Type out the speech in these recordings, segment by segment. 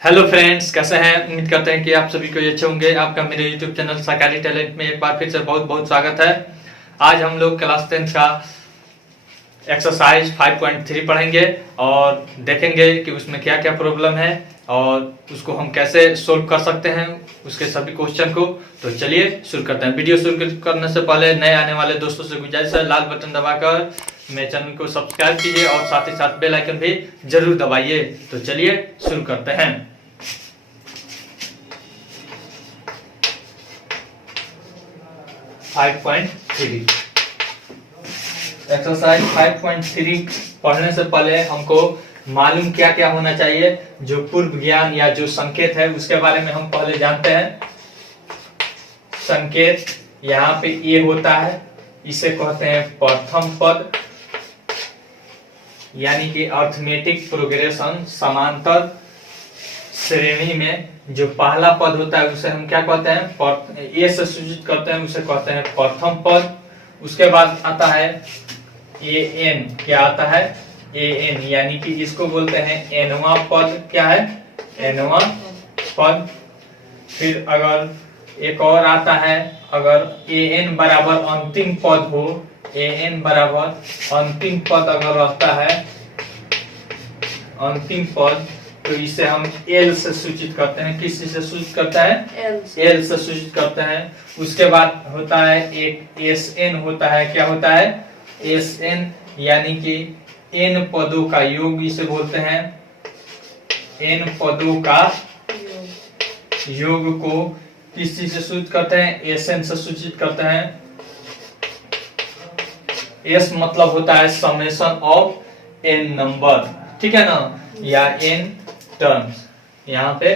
Hello friends, कैसे हैं? उम्मीद करते हैं कि आप सभी को अच्छे होंगे। आपका मेरे यूट्यूब चैनल सरकारी टैलेंट में एक बार फिर से बहुत बहुत स्वागत है। आज हम लोग क्लास 10 का एक्सरसाइज 5.3 पढ़ेंगे और देखेंगे कि उसमें क्या क्या प्रॉब्लम है और उसको हम कैसे सोल्व कर सकते हैं, उसके सभी क्वेश्चन को। तो चलिए शुरू करते हैं। वीडियो शुरू करने से पहले नए आने वाले दोस्तों से गुजारिश है, लाल बटन दबाकर मेरे चैनल को सब्सक्राइब कीजिए और साथ ही साथ बेल आइकन भी जरूर दबाइए। तो चलिए शुरू करते हैं। एक्सरसाइज 5.3 पढ़ने से पहले हमको मालूम क्या क्या होना चाहिए, जो पूर्व ज्ञान या जो संकेत है उसके बारे में हम पहले जानते हैं। संकेत यहाँ पे ये होता है, इसे कहते हैं प्रथम पद, यानी कि अर्थमेटिक प्रोग्रेशन। समांतर श्रेणी में जो पहला पद होता है उसे हम क्या कहते हैं? ए से सूचित करते हैं, उसे कहते हैं प्रथम पद। उसके बाद आता है ए एन। क्या आता है? ए एन, यानी कि इसको बोलते हैं एनवा पद। क्या है? एनवा पद। फिर अगर एक और आता है, अगर ए एन बराबर अंतिम पद हो, ए एन बराबर अंतिम पद अगर रहता है, अंतिम पद, तो इसे हम एल से सूचित करते हैं। किस से सूचित करता है? एल से सूचित करते हैं। उसके बाद होता है एक एस एन होता है। क्या होता है? एस एन, यानी कि एन पदों का योग इसे बोलते हैं। एन पदों का योग को किस चीज से सूचित करते हैं? एस एन से सूचित करते हैं। एस मतलब होता है समेशन ऑफ एन नंबर, ठीक है ना, या एन टर्म्स यहाँ पे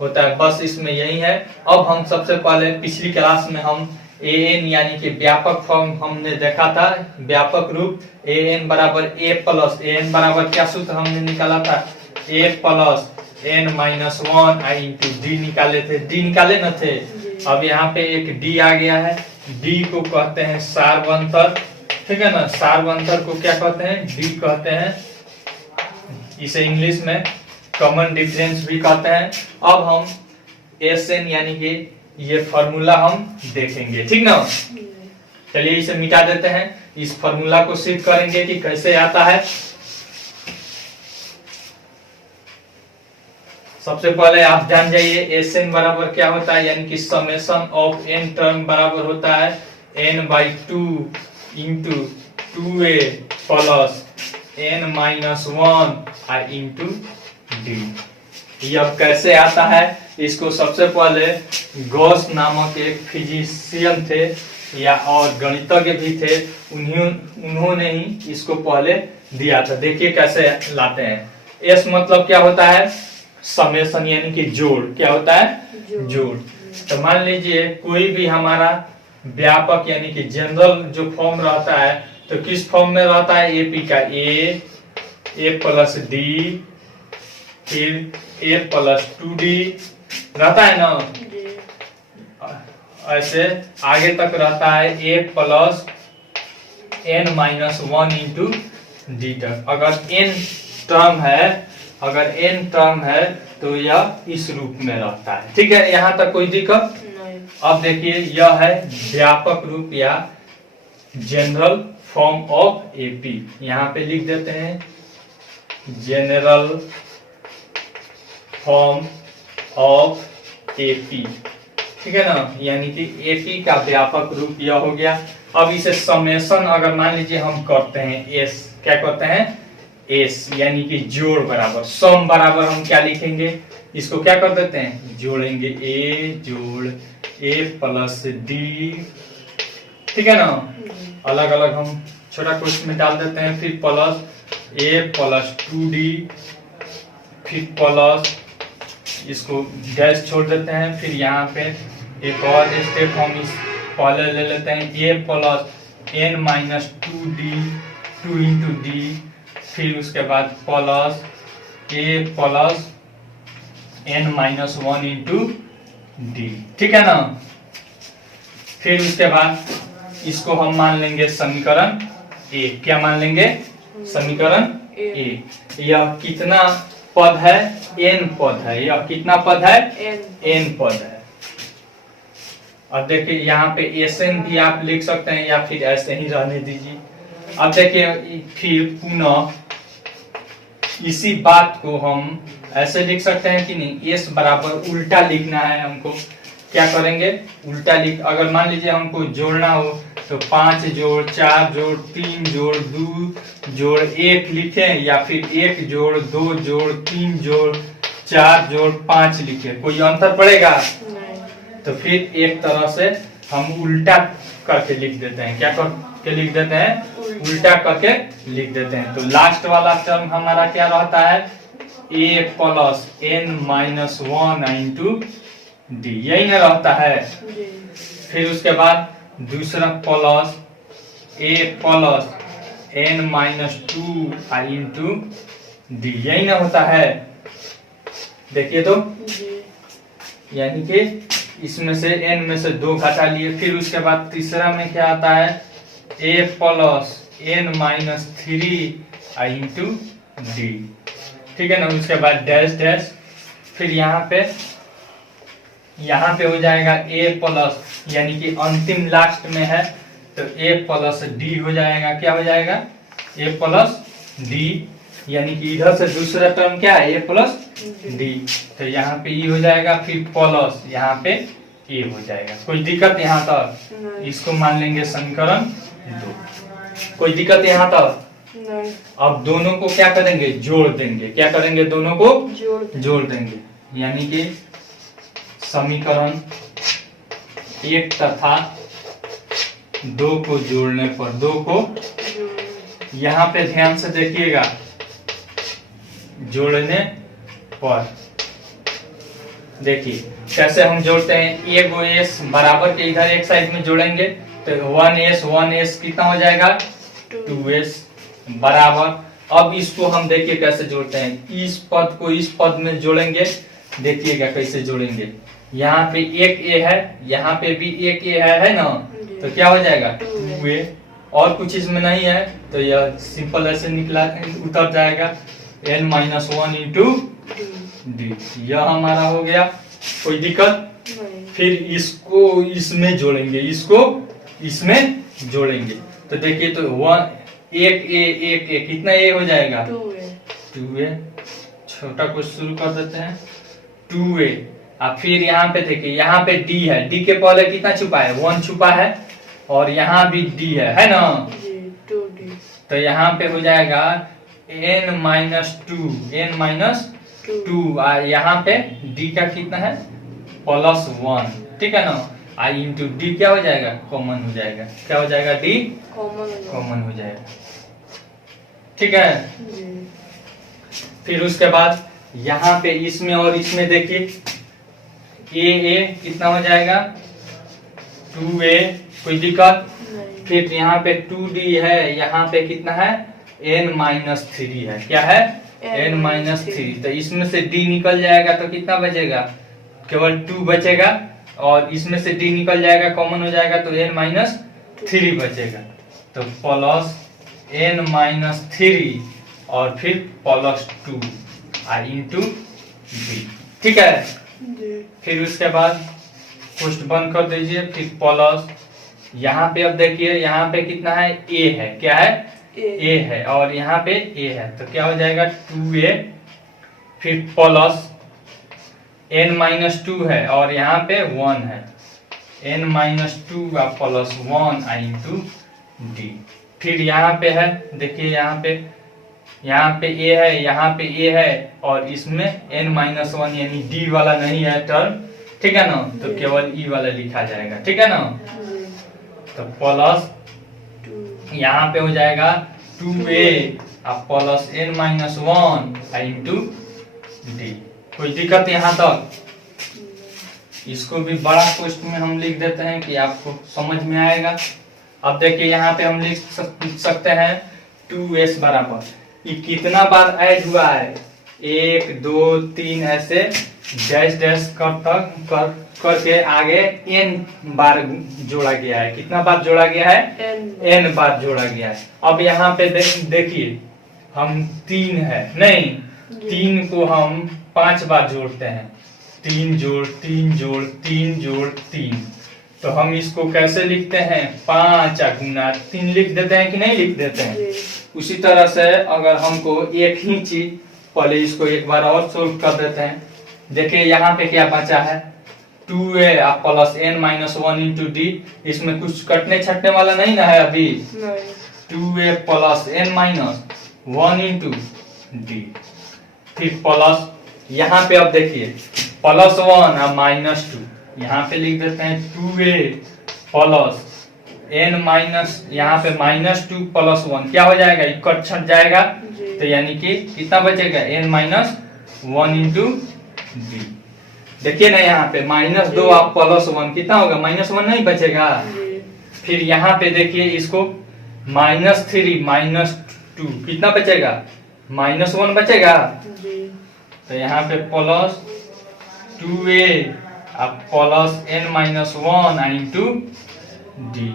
होता है। बस इसमें यही है। अब हम सबसे पहले पिछली क्लास में हम ए एन यानी कि व्यापक फॉर्म हमने देखा था, व्यापक रूप। ए एन बराबर ए प्लस, ए एन बराबर क्या सूत्र हमने निकाला था? ए प्लस एन माइनस 1 आई इंटू डी निकाले थे। डी निकाले न थे? अब यहाँ पे एक डी आ गया है। डी को कहते हैं सार्वंतर, ठीक है ना। सार्वंतर को क्या कहते हैं? डी कहते हैं। इसे इंग्लिश में कॉमन डिफरेंस भी कहते हैं। अब हम एस एन यानी कि ये फॉर्मूला हम देखेंगे, ठीक ना। चलिए इसे मिटा देते हैं, इस फॉर्मूला को सिद्ध करेंगे कि कैसे आता है। सबसे पहले आप जान जाइए एस एन बराबर क्या होता है, यानी कि समेशन ऑफ एन टर्म बराबर होता है N by 2 into 2a plus N minus 1 आई इंटू डी। यह कैसे आता है? इसको सबसे पहले गॉस नामक एक फिजिशियन थे या और गणितज्ञ भी थे, उन्होंने ही इसको पहले दिया था। देखिए कैसे लाते हैं। एस मतलब क्या होता है? समेशन, यानी कि जोड़। क्या होता है? जोड़। तो मान लीजिए कोई भी हमारा व्यापक यानी कि जनरल जो फॉर्म रहता है, तो किस फॉर्म में रहता है? एपी का ए प्लस डी, फिर ए प्लस 2d रहता है ना। ऐसे आगे तक रहता है a plus N minus 1 into d तक। अगर एन टर्म है तो यह इस रूप में रहता है, ठीक है। यहाँ तक कोई दिक्कत नहीं। अब देखिए यह है व्यापक रूप या जनरल फॉर्म ऑफ एपी। यहाँ पे लिख देते हैं जनरल फॉर्म ऑफ एपी, ठीक है ना, यानी कि एपी का व्यापक रूप यह हो गया। अब इसे समेशन अगर मान लीजिए हम करते हैं एस, क्या करते हैं? एस, यानी कि जोड़ बराबर सम बराबर हम क्या लिखेंगे? इसको क्या कर देते हैं? जोड़ेंगे। ए जोड़ ए प्लस डी, ठीक है ना। अलग अलग हम छोटा क्वेश्चन में डाल देते हैं। फिर प्लस ए प्लस 2d, फिर प्लस इसको डैश छोड़ देते हैं। फिर यहाँ पे एक और स्टेप हम इस पहले ले लेते हैं, a plus N minus 2d 2 into d, फिर उसके बाद plus a plus N minus 1 into d, ठीक है ना। फिर उसके बाद इसको हम मान लेंगे समीकरण ए। क्या मान लेंगे? समीकरण ए। यह कितना पद है, n पद है। यह कितना पद है? n पद है। अब देखिए यहाँ पे Sn भी आप लिख सकते हैं या फिर ऐसे ही रहने दीजिए। अब देखिए फिर पुनः इसी बात को हम ऐसे लिख सकते हैं कि नहीं, s बराबर उल्टा लिखना है हमको। क्या करेंगे? उल्टा लिख, अगर मान लीजिए हमको जोड़ना हो तो 5 जोड़ 4 जोड़ 3 जोड़ 2 जोड़ 1 लिखें, या फिर 1 जोड़ 2 जोड़ 3 जोड़ 4 जोड़ 5 लिखें। कोई अंतर पड़ेगा? तो फिर एक तरह से हम उल्टा करके लिख देते हैं। क्या करके लिख देते हैं? उल्टा करके लिख देते हैं। तो लास्ट वाला टर्म हमारा क्या रहता है? a plus n minus 1 into d, यही ना रहता है। फिर उसके बाद दूसरा plus a plus n minus 2 into d, यही ना होता है। देखिए तो यानी कि इसमें से n में से 2 घटा लिए। फिर उसके बाद तीसरा में क्या आता है? a plus n minus 3 into d, ठीक है ना। उसके बाद डैश डैश, फिर यहाँ पे हो जाएगा a प्लस, यानी कि अंतिम लास्ट में है तो a प्लस डी हो जाएगा। क्या हो जाएगा? a प्लस डी, यानी कि इधर से दूसरा टर्म क्या है? a plus D. तो यहाँ पे e हो जाएगा, फिर प्लस यहाँ पे a हो जाएगा। कोई दिक्कत यहाँ तक? इसको मान लेंगे समीकरण 2। कोई दिक्कत यहाँ तक? नहीं। अब दोनों को क्या करेंगे? जोड़ देंगे। क्या करेंगे? दोनों को जोड़ देंगे, यानी कि समीकरण 1 तथा 2 को जोड़ने पर 2 को, यहाँ पे ध्यान से देखिएगा, जोड़ने पर देखिए कैसे हम जोड़ते हैं। एक गो s बराबर के इधर एक साइड में जोड़ेंगे तो 1s कितना हो जाएगा? 2s बराबर। अब इसको हम देखिए कैसे जोड़ते हैं। इस पद को इस पद में जोड़ेंगे, देखिएगा कैसे जोड़ेंगे। यहाँ पे एक a है, यहाँ पे भी एक a है ना, तो क्या हो जाएगा? 2a। और कुछ इसमें नहीं है तो यह सिंपल ऐसे निकला उतर जाएगा n माइनस 1 इंटू डी, यह हमारा हो गया। कोई दिक्कत? फिर इसको इसमें जोड़ेंगे, इसको इसमें जोड़ेंगे तो देखिए तो एक ए कितना ए हो जाएगा? 2a। छोटा को शुरू कर देते हैं 2a। अब फिर यहाँ पे देखिए, यहाँ पे d है, d के पहले कितना छुपा है? 1 छुपा है, और यहाँ भी d है ना, 2d। तो यहाँ पे हो जाएगा n माइनस 2 यहाँ पे d का कितना है? प्लस 1, ठीक है ना। आई इंटू डी क्या हो जाएगा? कॉमन हो जाएगा। क्या हो जाएगा? डी कॉमन हो जाएगा, ठीक है। फिर उसके बाद यहाँ पे इसमें और इसमें देखिए ए कितना हो जाएगा? 2a। कोई दिक्कत? फिर यहाँ पे 2d है, यहाँ पे कितना है? n माइनस 3 है। क्या है? n minus 3। तो इसमें से d निकल जाएगा तो कितना बचेगा? केवल 2 बचेगा, और इसमें से d निकल जाएगा, कॉमन हो जाएगा तो n माइनस 3 बचेगा। तो प्लस n माइनस 3 और फिर प्लस 2 इंटू डी, ठीक है। फिर उसके बाद पोस्ट बंद कर दीजिए। फिर प्लस यहाँ पे, अब देखिए यहाँ पे कितना है? a है। क्या है? a है, और यहाँ पे a है, तो क्या हो जाएगा? 2a। फिर प्लस n माइनस 2 है, और यहाँ पे 1 है, n minus 2 plus 1 into d. फिर यहाँ पे है, देखिए यहाँ पे a है, यहाँ पे a है, और इसमें n माइनस 1 यानी d वाला नहीं है टर्म, ठीक है ना, तो केवल e वाला लिखा जाएगा, ठीक है ना। तो प्लस यहाँ पे हो जाएगा 2a plus n minus 1 into D. कोई दिक्कत यहाँ तक? इसको भी बड़ा पोस्ट में हम लिख देते हैं कि आपको समझ में आएगा। अब देखिए यहाँ पे हम लिख सकते हैं 2s बराबर, ये कितना बार ऐड हुआ है? 1 2 3 ऐसे डैश डैश करके आगे n बार जोड़ा गया है। कितना बार जोड़ा गया है? n बार जोड़ा गया है। अब यहाँ पे देखिए हम 3 है नहीं, 3 को हम 5 बार जोड़ते हैं, 3 जोड़ 3 जोड़ 3 जोड़ 3, तो हम इसको कैसे लिखते हैं, 5 गुना 3 लिख देते हैं कि नहीं लिख देते हैं। उसी तरह से अगर हमको एक ही चीज, पहले इसको एक बार और सोल्व कर देते हैं। देखिए यहाँ पे क्या बचा है, 2a plus n minus 1 into D, इसमें कुछ कटने छटने वाला नहीं ना है अभी, 2a plus n minus 1 into d, फिर प्लस यहाँ पे अब देखिए प्लस 1 और माइनस 2, यहाँ पे लिख देते हैं 2a प्लस n माइनस, यहाँ पे माइनस 2 प्लस 1 क्या हो जाएगा, कट छट जाएगा, तो यानी कि कितना बचेगा, n माइनस 1 इंटू डी। देखिए ना यहाँ पे माइनस 2 आप प्लस 1 कितना होगा, माइनस 1 नहीं बचेगा। फिर यहाँ पे देखिए इसको माइनस 3 माइनस 2 कितना बचेगा, माइनस 1 बचेगा, तो यहाँ पे प्लस 2a अब plus n minus 1 into d,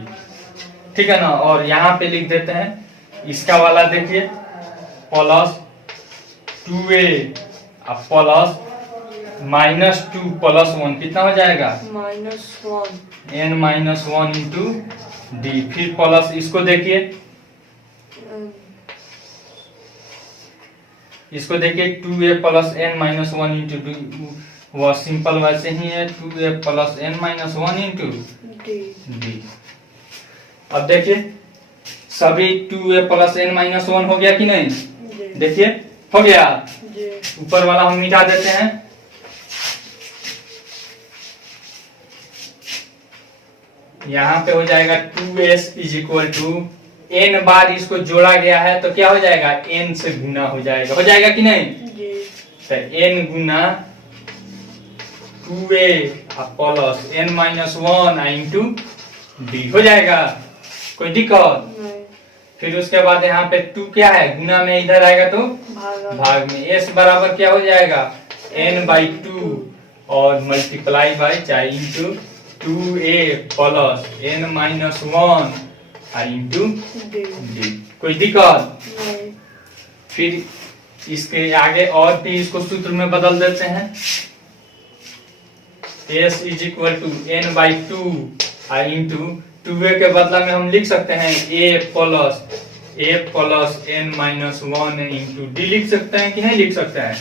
ठीक है ना। और यहाँ पे लिख देते हैं इसका वाला, देखिए प्लस 2a अब प्लस माइनस 2 प्लस 1 कितना हो जाएगा, minus 1 n minus 1 into d, फिर प्लस इसको देखिए, इसको देखिए 2a plus n minus 1 into D, वह सिंपल वैसे ही है, 2a plus n minus 1 into D. अब देखिए सभी 2a प्लस n माइनस 1 हो गया कि नहीं, देखिए हो गया। ऊपर वाला हम मिटा देते हैं, यहाँ पे हो जाएगा 2s is equal to n बार इसको जोड़ा गया है तो क्या हो जाएगा, n से गुना हो जाएगा कि नहीं, तो n गुना 2a plus n minus 1 into D हो जाएगा, कोई दिक्कत नहीं। फिर उसके बाद यहाँ पे 2 क्या है, गुना में इधर आएगा तो भाग में, s बराबर क्या हो जाएगा, n बाई 2 और मल्टीप्लाई बाई चाहे into 2a plus n minus 1 into D, कोई दिक्कत नहीं। फिर इसके आगे और भी इसको सूत्र में बदल देते हैं, s is equal to n by 2 into 2a के बदला में हम लिख सकते हैं a plus n minus 1 into D लिख सकते हैं कि नहीं लिख सकते हैं।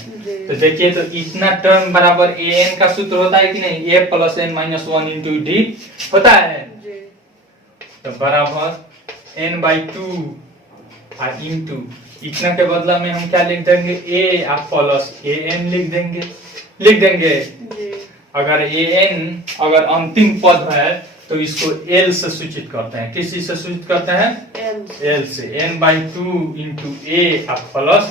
तो देखिए तो इतना टर्म बराबर an का सूत्र होता है कि नहीं, a plus n minus 1 into D होता है, तो बराबर n बाई 2 इंटू इतना के बदला में हम क्या लिख देंगे, a प्लस an लिख देंगे। अगर an अगर अंतिम पद है तो इसको l से सूचित करते हैं, किस चीज से सूचित करते हैं, l से, n by 2 into a plus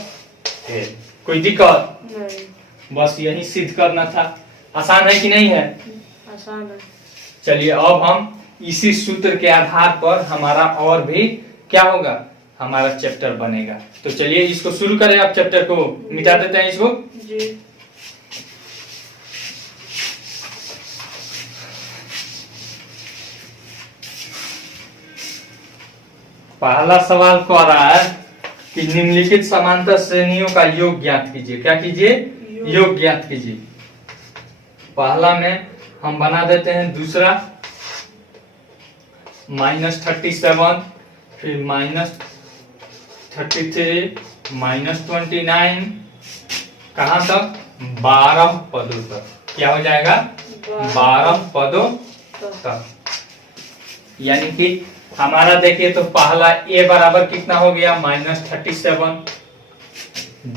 l, कोई दिक्कत नहीं, बस यही सिद्ध करना था। आसान है कि नहीं है, आसान है। चलिए अब हम इसी सूत्र के आधार पर हमारा और भी क्या होगा, हमारा चैप्टर बनेगा। तो चलिए इसको शुरू करें, आप चैप्टर को मिटा देते हैं इसको जी। पहला सवाल कह रहा है कि निम्नलिखित समांतर श्रेणियों का योग ज्ञात कीजिए, क्या कीजिए, योग ज्ञात कीजिए। पहला में हम बना देते हैं दूसरा -37, फिर -33 -29, कहां तक, 12 पदों तक, क्या हो जाएगा, 12 पदों तक। यानी कि हमारा देखिए तो पहला a बराबर कितना हो गया, -37,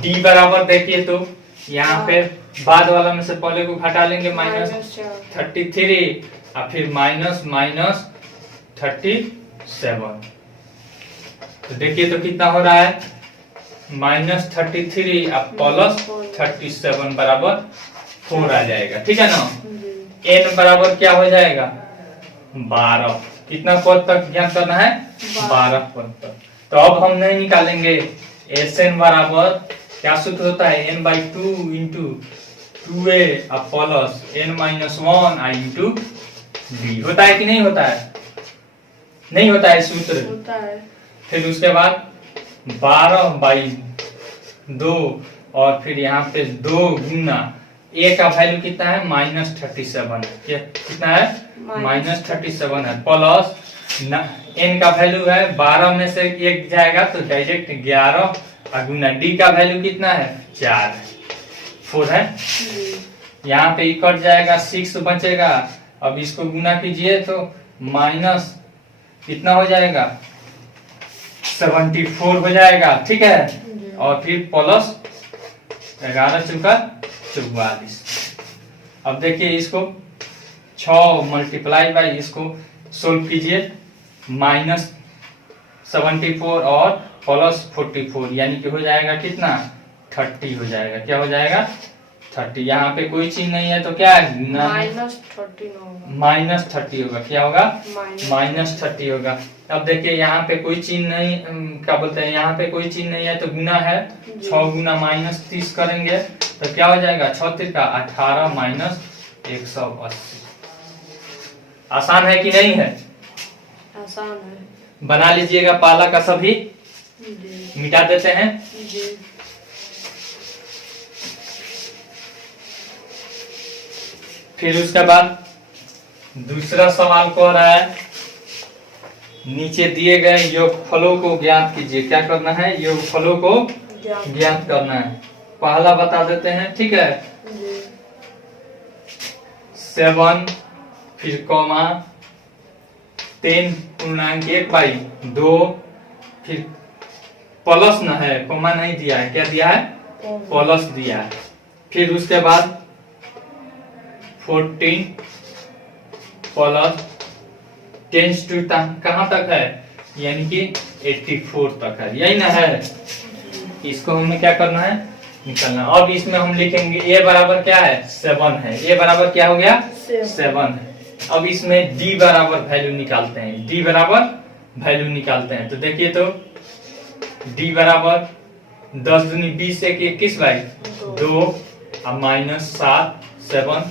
d बराबर देखिए तो यहाँ पे बाद वाला में से पहले को घटा लेंगे, -33 और फिर -37, तो देखिए तो कितना हो रहा है, -33 और +37 बराबर 4 आ जाएगा, ठीक है ना। n बराबर क्या हो जाएगा, 12, कितना पद तक ज्ञात करना है, 12 पद तक। तो अब हम नहीं निकालेंगे, Sn बराबर क्या सूत्र होता है, n by 2 into 2a plus n minus 1 into D, होता है कि नहीं होता है, नहीं होता है सूत्र, होता है। फिर उसके बाद 12 बाई 2 और फिर यहाँ पे 2 गुना ए का वैल्यू कितना है -37 है, कितना है -37 है, प्लस एन का वैल्यू है 12 में से 1 जाएगा तो डायरेक्ट 11 और गुना डी का वैल्यू कितना है 4 है। यहाँ पे कट जाएगा 6 बचेगा। अब इसको गुना कीजिए तो माइनस कितना हो जाएगा 74 हो जाएगा, ठीक है। और फिर प्लस 11 चौका 44। अब देखिए इसको 6 मल्टीप्लाई बाई इसको सोल्व कीजिए, -74 और +44 यानी कि हो जाएगा कितना 30 हो जाएगा। क्या हो जाएगा 30। यहाँ पे कोई चीज नहीं है तो क्या है -30 होगा। क्या होगा -30 होगा। अब देखिए यहाँ पे कोई चीज नहीं, क्या बोलते हैं, यहाँ पे कोई चीज नहीं है तो गुना है, 6 गुना -30 करेंगे तो क्या हो जाएगा 6 का 18 -180। आसान है कि नहीं है? आसान है। बना लीजिएगा पाला का सभी, मिटा देते हैं। फिर उसके बाद दूसरा सवाल कह रहा है नीचे दिए गए योगफलों को ज्ञात कीजिए। क्या करना है? योगफलों को ज्ञात करना है। पहला बता देते हैं, ठीक है। 7 फिर कॉमा 10.1/2 फिर प्लस न है, कॉमा नहीं दिया है, क्या दिया है प्लस दिया है। फिर उसके बाद 14 प्लस 10 कहाँ तक है, यानी कि 84 तक है, यही ना है। इसको हमें क्या करना है निकालना। अब इसमें हम लिखेंगे a बराबर क्या है 7 है, a बराबर क्या हो गया 7 है। अब इसमें d बराबर वैल्यू निकालते हैं, d बराबर वैल्यू निकालते हैं। तो देखिए तो d बराबर 10 दूनी 20 1 21 बाई 2 अब -7 7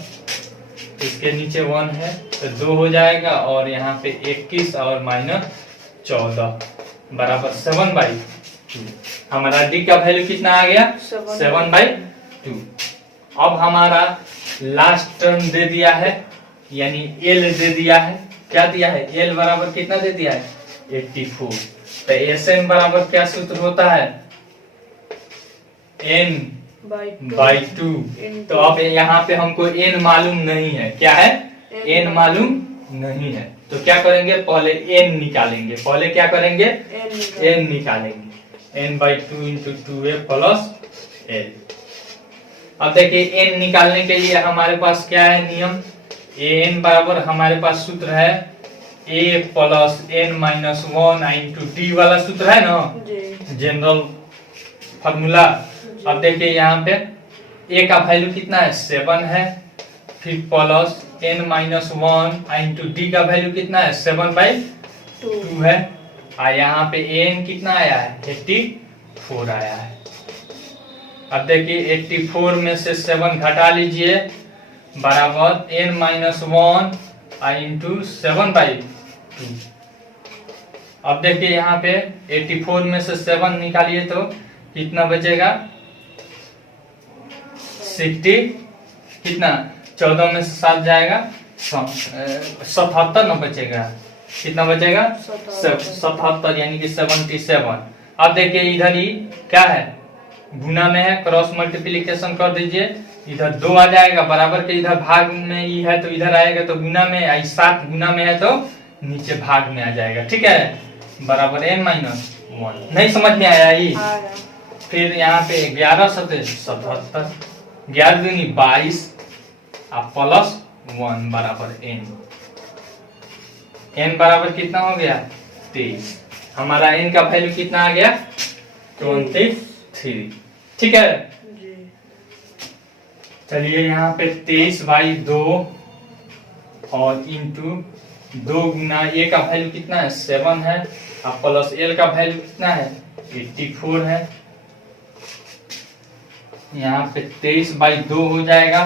इसके नीचे 1 है तो 2 हो जाएगा और यहाँ पे 21 और -14 बराबर 7/2। हमारा d का वैल्यू कितना आ गया 7/2। अब हमारा लास्ट टर्म दे दिया है, यानी l दे दिया है। क्या दिया है l बराबर कितना दे दिया है 84। तो Sn बराबर क्या सूत्र होता है n/2। तो अब यहाँ पे हमको n मालूम नहीं है, क्या है n मालूम नहीं है। तो क्या करेंगे पहले n निकालेंगे, पहले क्या करेंगे n निकालेंगे, n/2 × 2a + l। अब देखिए n निकालने के लिए हमारे पास क्या है नियम, an बराबर हमारे पास सूत्र है a + n-1 × d वाला सूत्र है ना, जनरल फार्मूला। अब देखिए यहाँ पे a का वैल्यू कितना है 7 है, फिर प्लस n-1 × d का वैल्यू कितना है 7/2 है। और यहाँ पे n कितना आया है 84 आया है। अब देखिए 84 में से 7 घटा लीजिए बराबर n-1 × 7/2। अब देखिए यहाँ पे 84 में से 7 निकालिए तो कितना बचेगा 60, कितना 14 में से 7 जाएगा 77 न बचेगा, कितना बचेगा 77 यानी कि 77। अब देखिए इधर ही क्या है गुना में है, क्रॉस मल्टीप्लिकेशन कर दीजिए, इधर 2 आ जाएगा बराबर के, इधर भाग में ही है तो इधर आएगा तो गुना में, 7 गुना में है तो नीचे भाग में आ जाएगा, ठीक है बराबर n-1। नहीं समझ में आया ये? फिर यहाँ पे 11 × 77 11 दूनी 22 और प्लस 1 बराबर n। n बराबर कितना हो गया 23। हमारा n का वैल्यू कितना आ गया 23, ठीक है। चलिए यहाँ पे 23/2 और इंटू 2 गुना a का वैल्यू कितना है 7 है और प्लस l का वैल्यू कितना है 84 है। यहाँ पे 23/2 हो जाएगा,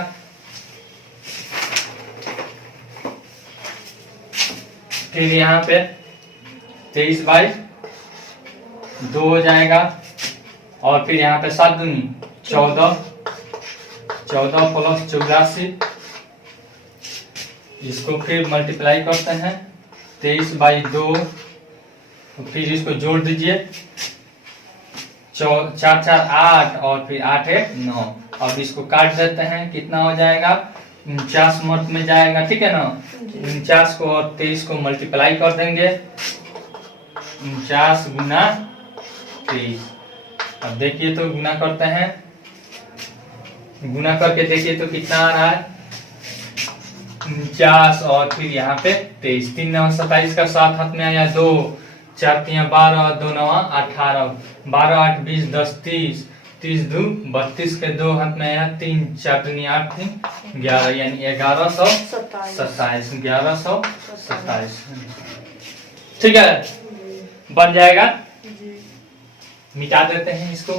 फिर यहाँ पे 23/2 हो जाएगा और फिर यहाँ पे 7 दूनी 14 प्लस 84, इसको फिर मल्टीप्लाई करते हैं 23/2, फिर इसको जोड़ दीजिए 4 4 8 और फिर 8 1 9। अब इसको काट देते हैं, कितना हो जाएगा 49 मत में जाएगा, ठीक है ना। 49 को और 23 को मल्टीप्लाई कर देंगे 49 गुना 23। अब देखिए तो गुना करते हैं, गुना करके देखिए तो कितना आ रहा है 49 और फिर यहाँ पे 23, 3 9 27 का 7 हाथ में आया 2, 4 3 12, 2 9 18, 12 8 20 10 30, 30 2 32 के 2 हाथ में आया 3 4 3 8 3 11, यानी 1127, 1127। ठीक है, बन जाएगा। मिटा देते हैं इसको।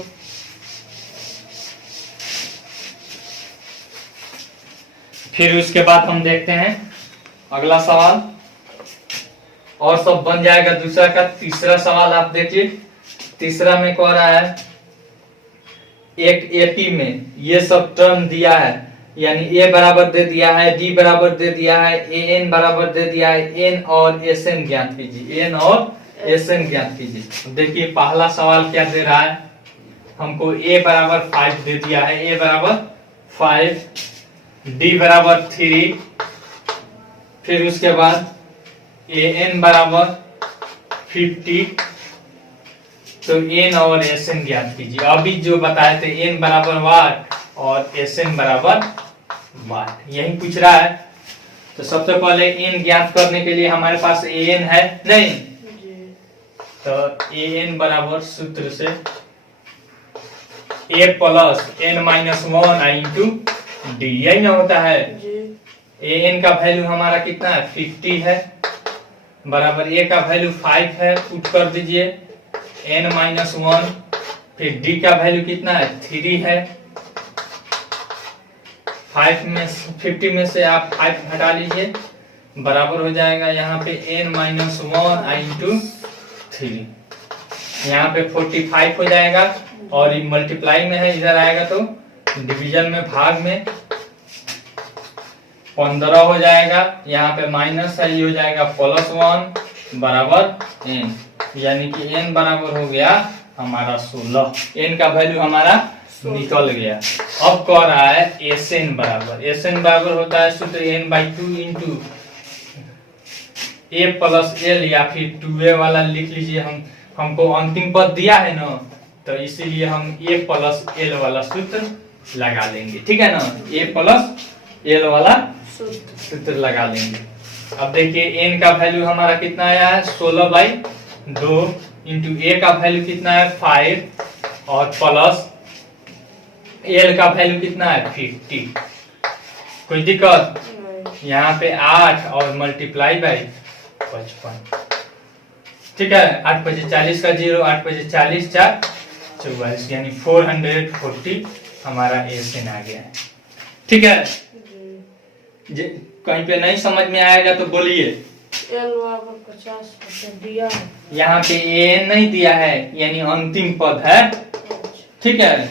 फिर उसके बाद हम देखते हैं अगला सवाल, और सब बन जाएगा। दूसरा का तीसरा सवाल आप देखिए, तीसरा में कह रहा है एक एपी में ये सब टर्म दिया है, यानी ए बराबर दे दिया है, डी बराबर दे दिया है, ए एन बराबर दे दिया है, एन और एस एन ज्ञात कीजिए, एन और एस एन ज्ञात कीजिए। देखिए पहला सवाल क्या दे रहा है हमको, ए बराबर 5 दे दिया है, ए बराबर 5, डी बराबर 3, फिर उसके बाद ए एन बराबर 50, तो एन और एस एन ज्ञात कीजिए। अभी जो बताए थे एन बराबर वाट और एस एन बराबर वाट, यही पूछ रहा है। तो सबसे पहले एन ज्ञात करने के लिए हमारे पास ए एन है नहीं, तो ए एन बराबर सूत्र से a plus N minus 1 into d, यही ना होता है। ए एन का वैल्यू हमारा कितना है 50 है, बराबर ए का वैल्यू 5 है, पुट कर दीजिए n माइनस 1, फिर d का वैल्यू कितना है 3 है, 5 में 50 में से आप 5 घटा लीजिए, बराबर हो जाएगा यहाँ पे n माइनस 1 इंटू 3, यहाँ पे 45 हो जाएगा, और ये मल्टीप्लाई में है, इधर आएगा तो डिवीजन में भाग में 15 हो जाएगा, यहाँ पे माइनस है, ये हो जाएगा +1 बराबर n, यानी कि n बराबर हो गया हमारा 16, n का वैल्यू हमारा निकल गया। अब कह रहा है Sn बराबर, Sn बराबर होता है सूत्र n/2 into a plus l, या फिर 2a वाला लिख लीजिए। हमको अंतिम पद दिया है ना, तो इसीलिए हम a प्लस l वाला सूत्र लगा लेंगे, ठीक है ना, a प्लस l वाला सूत्र लगा लेंगे। अब देखिए n का वैल्यू हमारा कितना आया है 16/2 इंटू a का वैल्यू कितना है 5 और प्लस l का वैल्यू कितना है 50। कोई दिक्कत? यहाँ पे 8 और मल्टीप्लाई बाई 55, ठीक है। 8 × 40 का 0, 8 × 40 4 44, यानी 440 हमारा Sn आ गया है, ठीक है। कहीं पे नहीं समझ में आएगा तो बोलिए। एल बराबर 50% दिया है, यहाँ पे एन नहीं दिया है, यानी अंतिम पद है, ठीक है।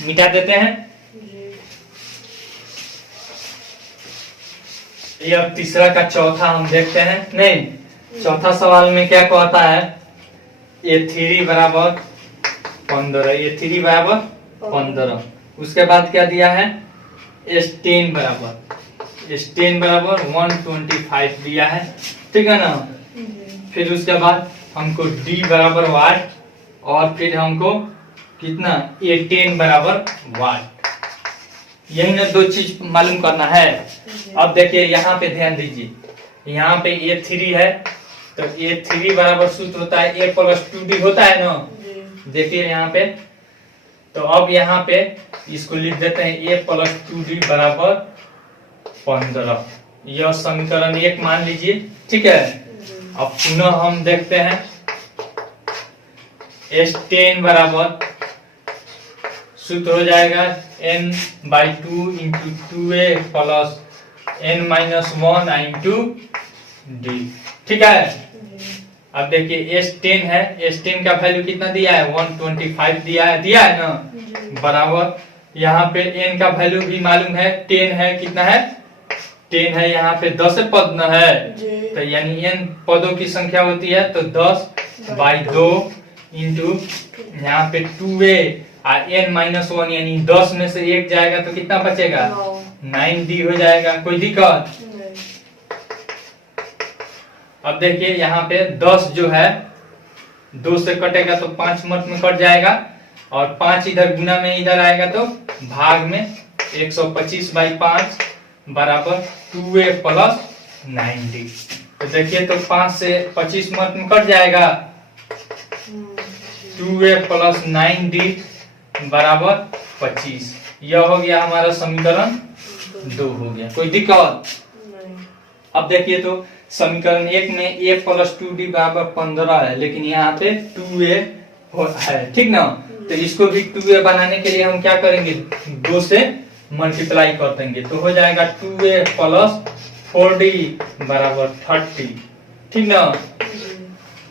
मिटा देते हैं। ये अब तीसरा का चौथा हम देखते हैं। नहीं, चौथा सवाल में क्या कहता है, A3 बराबर 15, A3 बराबर 15, उसके बाद क्या दिया है S10 बराबर 125 दिया है, ठीक है ना। फिर उसके बाद हमको D बराबर वाट, और फिर हमको कितना A10 बराबर वाट, यही ना दो चीज मालूम करना है। अब देखिए यहाँ पे ध्यान दीजिए, यहाँ पे A3 है, तो A3 बराबर सूत्र होता है A + 2D होता है ना, देखिए यहाँ पे। तो अब यहाँ पे इसको लिख देते हैं A + 2D बराबर 15, यह समीकरण 1 मान लीजिए, ठीक है। अब पुनः हम देखते हैं S10 बराबर सूत्र हो जाएगा n/2 into 2a plus n - 1 into d, ठीक है। अब देखिए S10 है, S10 का वैल्यू कितना दिया है 125 दिया है ना, जी बराबर यहाँ पे n का वैल्यू भी मालूम है 10 है, कितना है 10 है, यहाँ पे 10 पद न है, जी तो यानी n पदों की संख्या होती है, तो 10/2 इंटू यहाँ पे 2a और n-1 यानी 10 में से 1 जाएगा तो कितना बचेगा 9d हो जाएगा। कोई दिक्कत? नहीं अब देखिए यहाँ पे 10 जो है 2 से कटेगा तो 5 मत में कट जाएगा, और 5 इधर गुना में इधर आएगा तो भाग में 125/5 बराबर 2a प्लस 9d। तो देखिए तो 5 से 25 मत में कट जाएगा, 2a प्लस 9d बराबर 25। यह हो गया हमारा समीकरण 2 हो गया। कोई दिक्कत? नहीं अब देखिए तो समीकरण 1 में a प्लस 2d बराबर 15 है, लेकिन यहाँ पे 2a है, ठीक ना, तो इसको भी 2a बनाने के लिए हम क्या करेंगे 2 से मल्टीप्लाई कर देंगे, तो हो जाएगा 2a प्लस 4d बराबर 30, ठीक ना।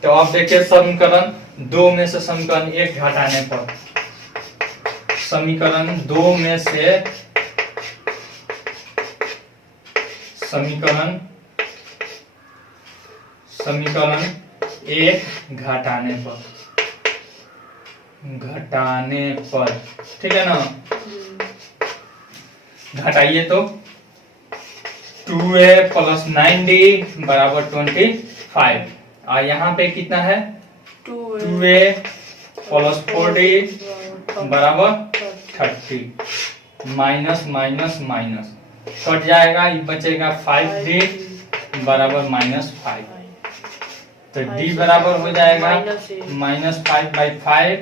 तो अब देखिए समीकरण 2 में से समीकरण 1 घटाने पर, समीकरण 2 में से समीकरण 1 घटाने पर, ठीक है ना, घटाइए तो 2a प्लस 9d बराबर 25, और यहाँ पे कितना है 2a प्लस 4d बराबर 30, माइनस माइनस माइनस कट जाएगा, ये बचेगा 5d बराबर -5, तो d बराबर हो जाएगा -5/5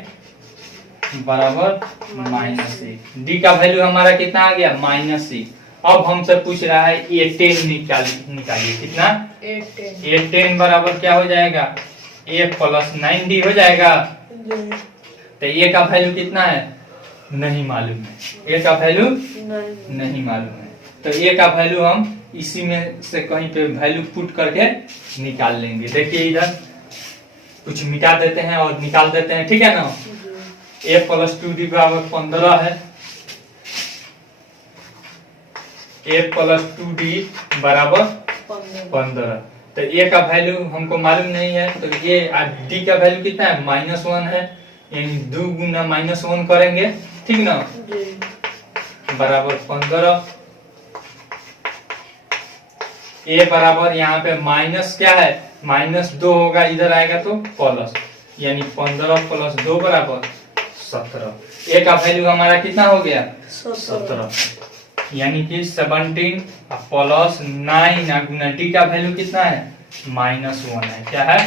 बराबर -1। d का वैल्यू हमारा कितना आ गया -1। अब हमसे पूछ रहा है A10 निकालिए, कितना A10 बराबर क्या हो जाएगा a प्लस 9d हो जाएगा। तो a का वैल्यू कितना है नहीं मालूम है, a का वैल्यू नहीं मालूम है, तो a का वैल्यू हम इसी में से कहीं पे वैल्यू पुट करके निकाल लेंगे। देखिए इधर कुछ मिटा देते हैं और निकाल देते हैं, ठीक है ना। a प्लस 2d बराबर 15 है, a प्लस 2d बराबर 15, तो a का वैल्यू हमको मालूम नहीं है, तो ये d का वैल्यू कितना है -1 है, यानी 2 गुना -1 करेंगे, ठीक ना, बराबर 15। a बराबर यहाँ पे माइनस क्या है -2 होगा, इधर आएगा तो प्लस, यानी 15 प्लस 2 बराबर 17। a का वैल्यू हमारा कितना हो गया 17, यानी कि 17 प्लस 9 गुना d का वैल्यू कितना है -1 है, क्या है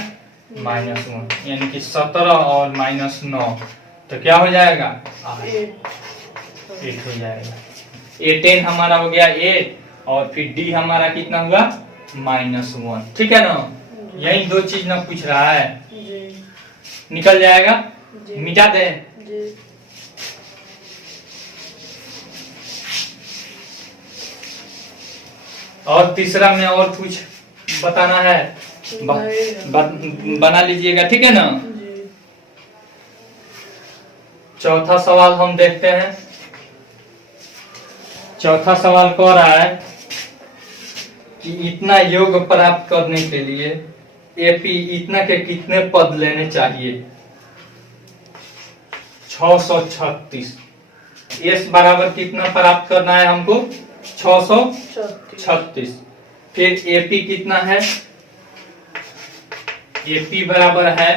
-1, यानी कि 17 और -9 तो क्या हो जाएगा 8 हो जाएगा। A10 हमारा हो गया 8, और फिर d हमारा कितना हुआ -1, ठीक है ना। यही 2 चीज ना पूछ रहा है, निकल जाएगा, मिटा दे। और तीसरा में और कुछ बताना है बना लीजिएगा, ठीक है ना। चौथा सवाल हम देखते हैं। चौथा सवाल कह रहा है कि इतना योग प्राप्त करने के लिए एपी इतना के कितने पद लेने चाहिए 636। एस बराबर कितना प्राप्त करना है हमको 636। फिर एपी कितना है, एपी बराबर है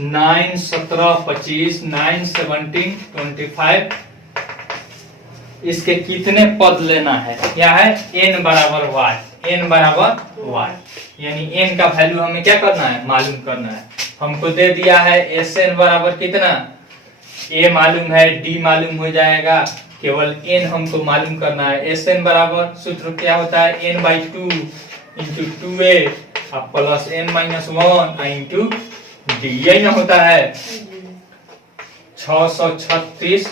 9 17 25 9 17 25। इसके कितने पद लेना है, क्या है n बराबर y, n बराबर y, यानी n का वैल्यू हमें क्या करना है मालूम करना है। हमको दे दिया है Sn बराबर कितना, a मालूम है, d मालूम हो जाएगा, केवल n हमको मालूम करना है। Sn बराबर सूत्र क्या होता है n/2 into 2a plus n-1 into d, यही ना होता है। 636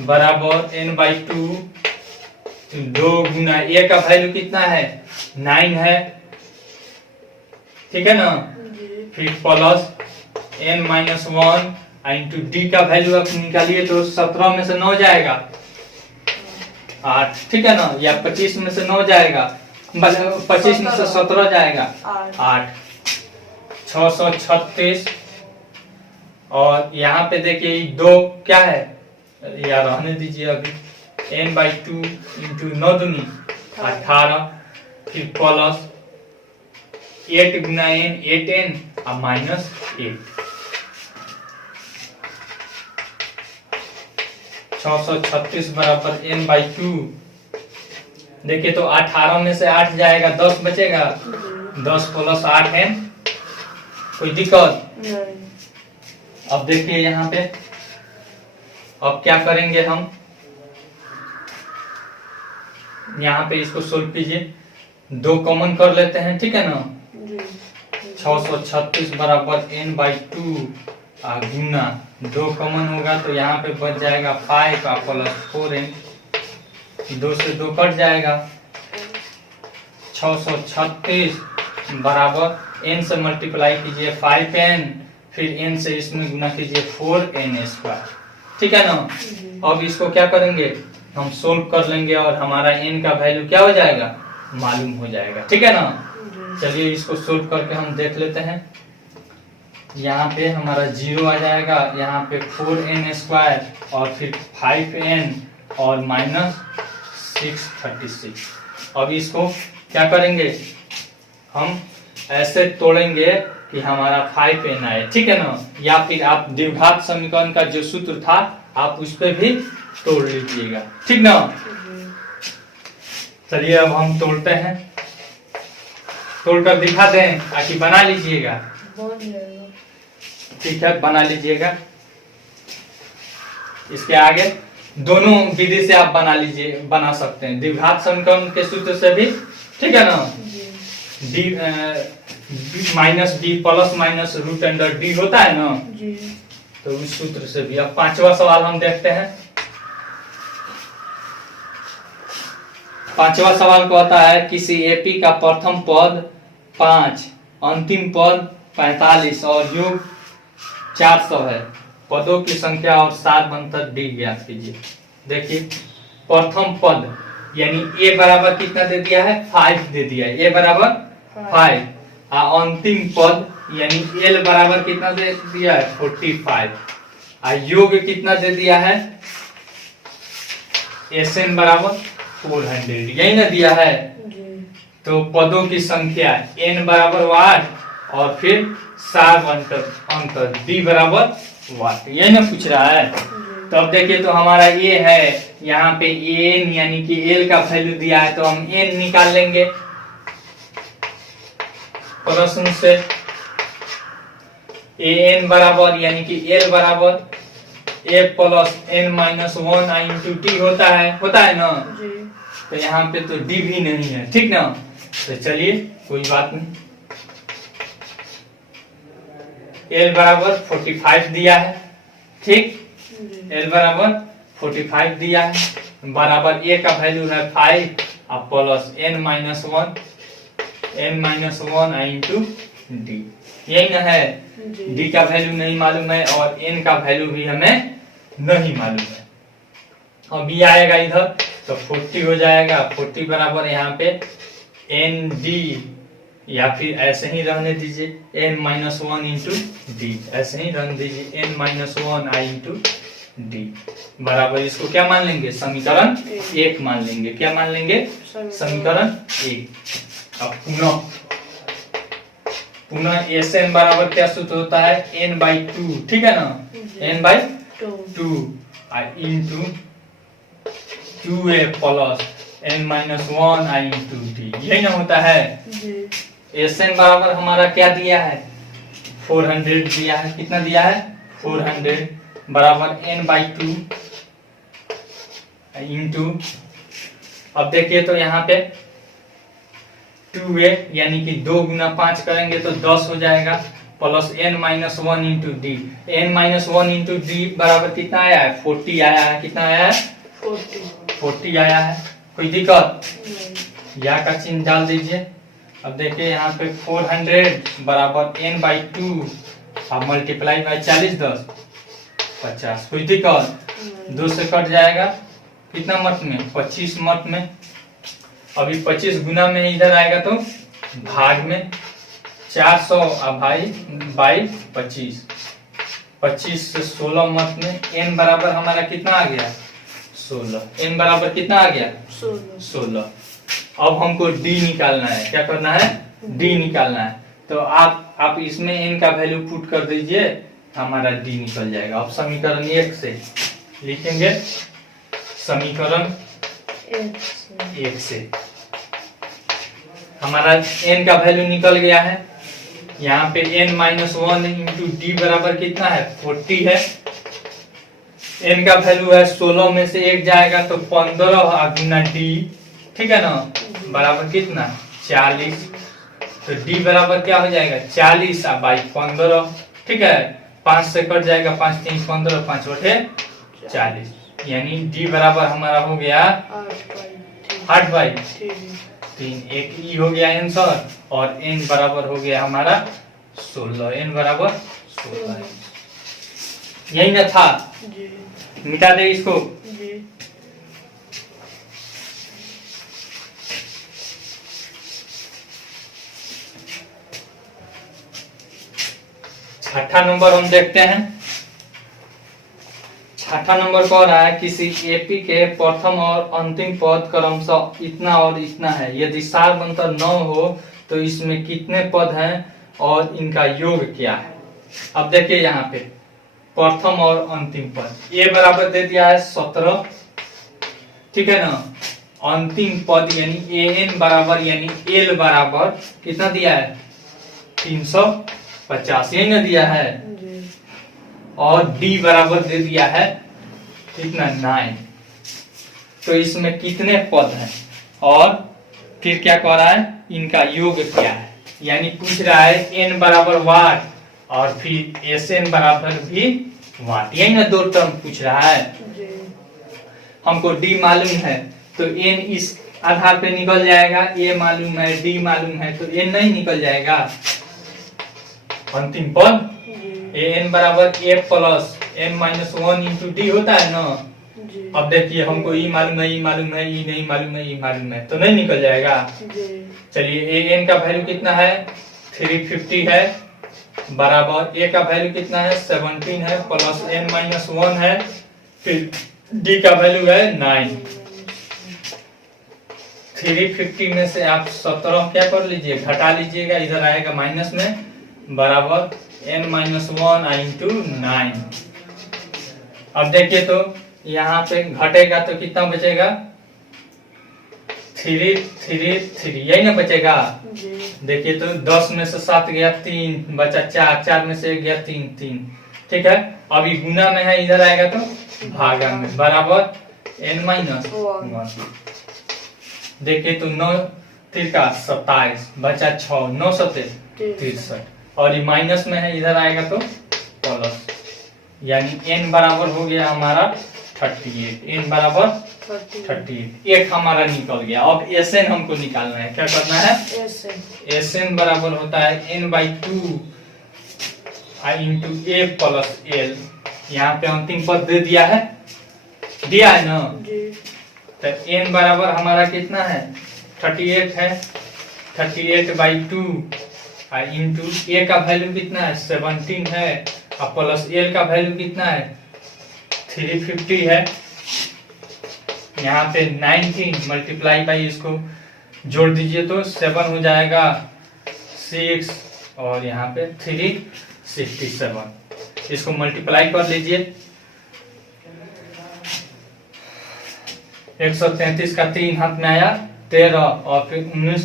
बराबर n/2, 2 गुना a का वैल्यू कितना है 9 है, ठीक है ना। जी फिर प्लस n-1 इंटू डी का वैल्यू आप निकालिए तो 17 में से 9 जाएगा 8, ठीक है ना, या 25 में से 9 जाएगा, 25 में से 17 जाएगा 8, 636। और यहाँ पे देखिए दो क्या है, या रहने दीजिए अभी, n/2 इंटू 9 दूनी 18, फिर प्लस 8 गुना n 8n और माइनस 8, 636 बराबर n/2। देखिए तो 18 में से 8 जाएगा, 10 बचेगा, 10 प्लस 8n, कोई दिक्कत नहीं। अब देखिए यहाँ पे, अब क्या करेंगे हम, यहाँ पे इसको सोल्व कीजिए, 2 कॉमन कर लेते हैं, ठीक है ना। जी 636 बराबर n/2 गुना 2 कॉमन होगा तो यहाँ पे बच जाएगा 5 का प्लस 4n, 2 से 2 कट जाएगा, 636 बराबर n से मल्टीप्लाई कीजिए 5n, फिर n से इसमें गुना कीजिए 4n², ठीक है ना। अब इसको क्या करेंगे, हम सोल्व कर लेंगे और हमारा n का वैल्यू क्या हो जाएगा, मालूम हो जाएगा, ठीक है ना। चलिए इसको सोल्व करके हम देख लेते हैं। यहाँ पे हमारा 0 आ जाएगा, यहाँ पे 4n² और फिर 5n और माइनस 636। अब इसको क्या करेंगे, हम ऐसे तोड़ेंगे कि हमारा 5n आए, ठीक है ना, या फिर आप द्विघात समीकरण का जो सूत्र था आप उस पर भी तोड़ लीजिएगा, ठीक ना। चलिए अब हम तोड़ते हैं, तोड़कर दिखा दें ताकि बना लीजिएगा, बन जाएगा। ठीक है, बना लीजिएगा। इसके आगे दोनों विधि से आप बना सकते हैं, द्विघात समीकरण के सूत्र से भी, ठीक है ना, जी d minus D plus minus root under D होता है ना, जी तो उस सूत्र से भी। अब 5वां सवाल हम देखते हैं। 5वां सवाल कहता है किसी एपी का प्रथम पद 5, अंतिम पद 45 और योग 400 है, पदों की संख्या और साधारणतः डी ज्ञात कीजिए। देखिए प्रथम पद यानी ए बराबर कितना दे दिया है, 5 दे दिया है, ए बराबर 5, और अंतिम पद यानी एल बराबर कितना दे दिया है, 45, और योग कितना दे दिया है, एस एन बराबर 400, यही ना दिया है। जी तो पदों की संख्या n बराबर 8 और फिर सार अंतर d बराबर 8, यही ना पूछ रहा है। तो अब देखिए तो हमारा ये है, यहाँ पे n यानी कि l का वैल्यू दिया है तो हम n निकाल लेंगे प्रश्न से। an बराबर यानी कि l बराबर a plus n-1 into T होता है ना, जी तो यहाँ पे तो डी भी नहीं है, ठीक ना। तो चलिए कोई बात नहीं, एल बराबर 45 दिया है, ठीक, एल बराबर 45 दिया है, बराबर ए का वैल्यू है 5 और प्लस n-1 इंटू डी, यही ना है। डी का वैल्यू नहीं मालूम है और n का वैल्यू भी हमें नहीं मालूम है। अब ये आएगा इधर तो 40 हो जाएगा, 40 बराबर यहाँ पे एन डी, या फिर ऐसे ही रहने दीजिए n-1 इंटू डी, ऐसे ही रहने दीजिए n-1 आई इंटू डी, बराबर इसको क्या मान लेंगे, समीकरण 1 मान लेंगे। क्या मान लेंगे, समीकरण 1। अब पुनः एस एन बराबर क्या सूत्र होता है, n/2, ठीक है ना, n/2 into 2a plus n-1 आई इंटू डी, यही ना होता है। एस एन बराबर हमारा क्या दिया है, 400 दिया है, कितना दिया है, 400 बराबर n/2 इंटू, अब देखिए तो यहाँ पे 2a यानी कि 2 गुना 5 करेंगे तो 10 हो जाएगा, plus n-1 into D, n-1 into D बराबर कितना आया है, 40 आया है, कितना आया है, 40 आया है। कोई दिक्कत, या का चिन्ह डाल दीजिए, अब देखिए यहाँ पे 400 बराबर n/2 अब मल्टीप्लाई बाय 40 10 50 कोई दिक्कत 2 से कट जाएगा कितना मत में 25 मत में। अभी 25 गुना में इधर आएगा तो भाग में 400 अब भाई बाई 25 25 से 16 मत में n बराबर हमारा कितना आ गया 16 n बराबर कितना आ गया 16। अब हमको d निकालना है। क्या करना है d निकालना है। तो आप इसमें n का वैल्यू पुट कर दीजिए हमारा d निकल जाएगा। अब समीकरण 1 से लिखेंगे समीकरण 1 से हमारा n का वैल्यू निकल गया है। यहाँ पे n-1 इंटू डी बराबर कितना है 40 है। n का वैल्यू है 16 में से 1 जाएगा तो 15 गुना डी ठीक है ना बराबर कितना 40। तो डी बराबर क्या हो जाएगा 40 बाई 15 ठीक है 5 से कट जाएगा 5 3 15 5 बटे 40 यानी डी बराबर हमारा हो गया 8/3 एक ई हो गया आंसर और n बराबर हो गया हमारा 16 n बराबर 16 यही ना था मिटा दे इसको। छठा नंबर हम देखते हैं। छठा नंबर कह रहा है किसी एपी के प्रथम और अंतिम पद क्रमशः इतना और इतना है। यदि सार अंतर 9 हो तो इसमें कितने पद हैं और इनका योग क्या है। अब देखिए यहाँ पे प्रथम और अंतिम पद ए बराबर दे दिया है 17 ठीक है ना। अंतिम पद यानी an बराबर यानी l बराबर कितना दिया है 350 यही ना दिया है और d बराबर दे दिया है कितना 9। तो इसमें कितने पद हैं और फिर क्या कह रहा है इनका योग क्या है। यानी पूछ रहा है n बराबर वाट और फिर sn बराबर भी वाट यही ना 2 टर्म पूछ रहा है। हमको d मालूम है तो n इस आधार पे निकल जाएगा a मालूम है d मालूम है तो n नहीं निकल जाएगा। अंतिम पद an बराबर a plus n-1 into D होता है ना। अब देखिए हमको e मालूम है e मालूम है e नहीं मालूम है e मालूम है तो नहीं निकल जाएगा। चलिए an का वैल्यू कितना है 350 है बराबर a का वैल्यू कितना है 17 है प्लस n-1 है फिर d का वैल्यू है 9। 350 में से आप 17 क्या कर लीजिए घटा लीजिएगा इधर आएगा माइनस में बराबर n-1 इंटू 9। अब देखिए तो यहाँ पे घटेगा तो कितना बचेगा 3 3 3 यही ना बचेगा। देखिए तो 10 में से 7 गया 3 बचा 4 4 में से 1 गया 3 3 ठीक है। अभी गुना में है इधर आएगा तो भागा में बराबर n-1। देखिए तो 9 तिरका 27 बचा 6 9 सते 63 और ये माइनस में है इधर आएगा तो प्लस यानी n बराबर हो गया हमारा 38 n बराबर 38 एक हमारा निकल गया। अब Sn हमको निकालना है। क्या करना है Sn बराबर होता है n/2 into a plus l। यहाँ पे अंतिम पद दे दिया है ना तो n बराबर हमारा कितना है 38 है 38/2 इंटू a का वैल्यू कितना है 17 है और प्लस l का वैल्यू कितना है 350 है। यहाँ पे 19 मल्टीप्लाई बाई इसको जोड़ दीजिए तो 7 हो जाएगा 6 और यहाँ पे 367 इसको मल्टीप्लाई कर लीजिए 133 का 3 हाथ में आया 13 और फिर 19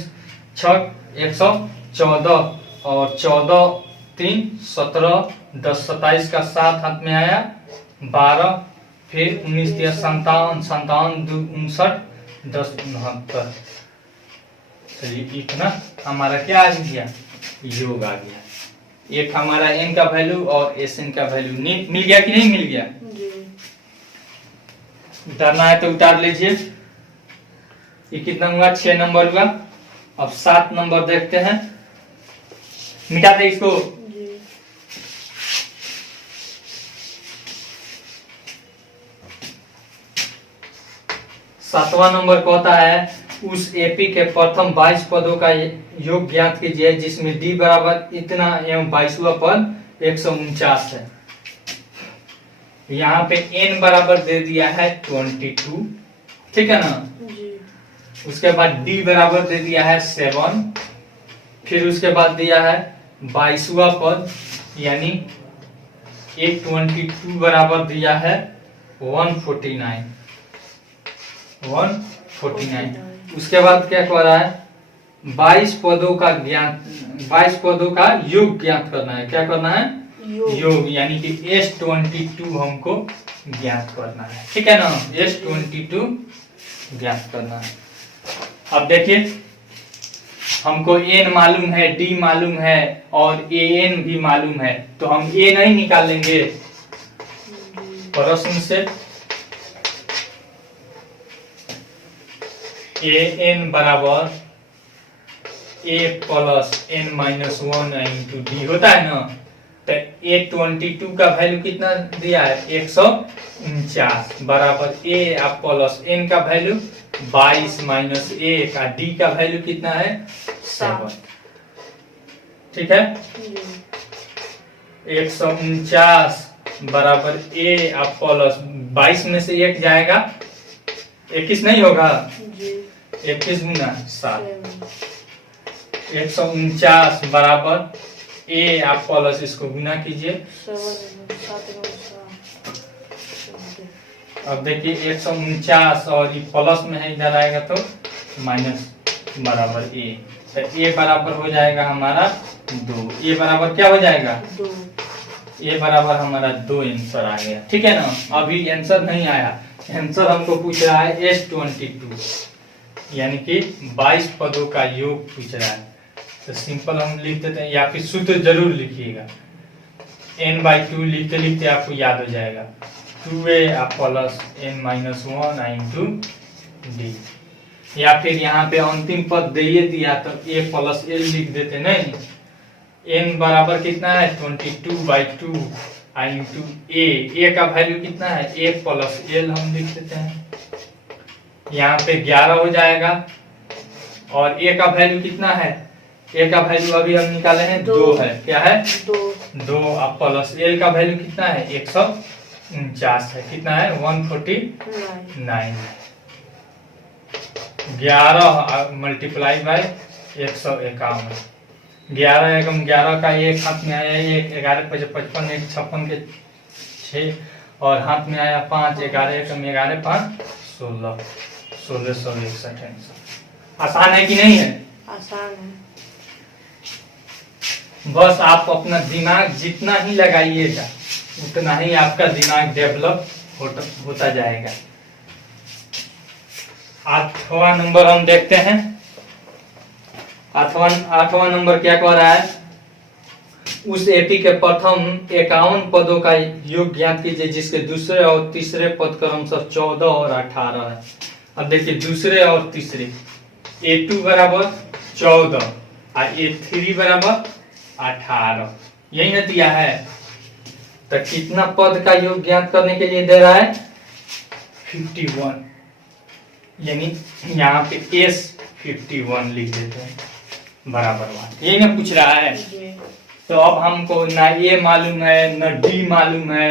6 114 और 14 3 17 10 27 का 7 हाथ में आया 12 फिर 19 दिया 57 57 2 59 10 69। चलिए इतना हमारा क्या आ गया योग आ गया। एक हमारा n का वैल्यू और Sn का वैल्यू मिल गया कि नहीं मिल गया। उतारना है तो उतार लीजिए। ये कितना हुआ 6 नंबर हुआ अब 7 नंबर देखते हैं, मिटा दे इसको। जी 7वां नंबर कहता है उस एपी के प्रथम 22 पदों का योग ज्ञात कीजिए जिसमें डी बराबर इतना एवं 22वां पद 149 है। यहाँ पे एन बराबर दे दिया है 22, ठीक है ना। जी उसके बाद डी बराबर दे दिया है 7, फिर उसके बाद दिया है 22वां पद यानी 122 बराबर दिया है 149। उसके बाद क्या कह रहा है 22 पदों का ज्ञात, 22 पदों का योग ज्ञात करना है। क्या करना है? योग, यानी कि S22 हमको ज्ञात करना है, ठीक है ना। S22 ज्ञात करना है। अब देखिए हमको n मालूम है, d मालूम है और an भी मालूम है, तो हम a नहीं निकाल लेंगे प्रश्न से। an बराबर a plus n minus 1 into D होता है ना। तो A22 का वैल्यू कितना दिया है 149 बराबर a प्लस n का वैल्यू 22 माइनस 1 का d का वैल्यू कितना है 7, ठीक है। 149 बराबर a प्लस 22 में से 1 जाएगा 21 नहीं होगा, 21 गुना 7। 149 बराबर ए आप प्लस इसको गुना कीजिए। अब देखिए 149 और ये प्लस में है, इधर आएगा तो माइनस बराबर ए, तो ए बराबर हो जाएगा हमारा 2। ए बराबर क्या हो जाएगा 2। ए बराबर हमारा 2 आंसर आ गया, ठीक है ना। अभी आंसर नहीं आया, आंसर हमको पूछ रहा है S22 यानी कि 22 पदों का योग पूछ रहा है। तो सिंपल हम लिख देते हैं, या फिर सूत्र जरूर लिखिएगा। n/2 लिखते लिखते आपको याद हो जाएगा 2a plus n minus 1 into D. या फिर यहाँ पे अंतिम पद दे दिया तो a प्लस l लिख देते, नहीं n बराबर कितना है 22/2 इंटू a का वैल्यू कितना है a प्लस l हम लिख देते हैं। यहाँ पे 11 हो जाएगा और a का वैल्यू कितना है, a का वैल्यू अभी हम निकाले हैं 2 है, क्या है 2 अब प्लस l का वैल्यू कितना है 149 है, कितना है 149। 11 मल्टीप्लाई बाय 151, 11 एकम 11 का एक हाथ में आया 1, 11 5 55, 1 56 के 6 और हाथ में आया 5, 11 एकम 11 5 16, 1661। आसान है कि नहीं है? आसान है। बस आप अपना दिमाग जितना ही लगाइएगा उतना ही आपका दिमाग डेवलप होता जाएगा। 8वां नंबर हम देखते हैं। 8वां नंबर क्या कह रहा है उस एपी के प्रथम 51 पदों का योग ज्ञात कीजिए जिसके दूसरे और तीसरे पद क्रमशः 14 और 18 है। अब देखिए दूसरे और तीसरे A2 बराबर 14 और A3 बराबर 18, यही ना दिया है। तो कितना पद का योग ज्ञात करने के लिए दे रहा है 51, यानी यहाँ पे S51 लिख देते हैं बराबर 1, यही ना पूछ रहा है। तो अब हमको ना A मालूम है ना D मालूम है,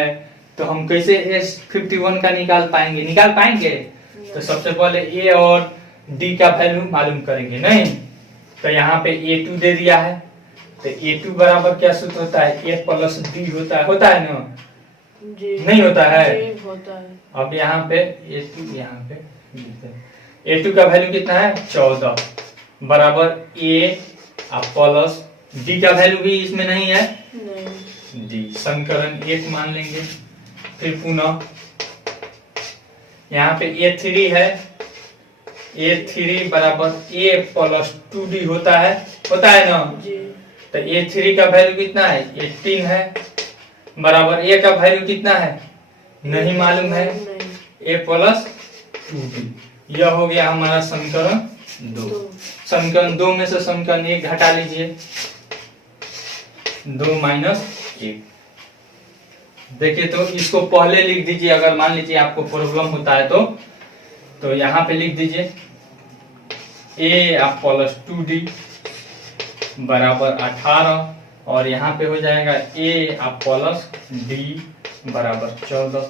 तो हम कैसे S51 का निकाल पाएंगे? तो सबसे पहले A और D का वैल्यू मालूम करेंगे, नहीं तो यहाँ पे A2 दे दिया है, तो A2 बराबर क्या सूत्र होता है A प्लस D होता है ना जी। नहीं होता है, होता है। अब यहाँ पे A2 यहाँ पे A2 का वैल्यू कितना है 14 बराबर A प्लस D का वैल्यू भी इसमें नहीं है, नहीं D समीकरण 1 मान लेंगे। फिर पुनः यहाँ पे A3 है, A3 बराबर A प्लस 2D होता है ना। जी। तो A3 का वैल्यू कितना है 18 है बराबर A का वैल्यू कितना है नहीं मालूम है, A प्लस 2D। यह हो गया हमारा समीकरण 2। दो। समीकरण 2 में से समीकरण 1 घटा लीजिए, 2 माइनस 1। देखिए तो इसको पहले लिख दीजिए, अगर मान लीजिए आपको प्रॉब्लम होता है तो यहाँ पे लिख दीजिए a आप प्लस 2d बराबर 18, और यहाँ पे हो जाएगा a आप प्लस d बराबर 14,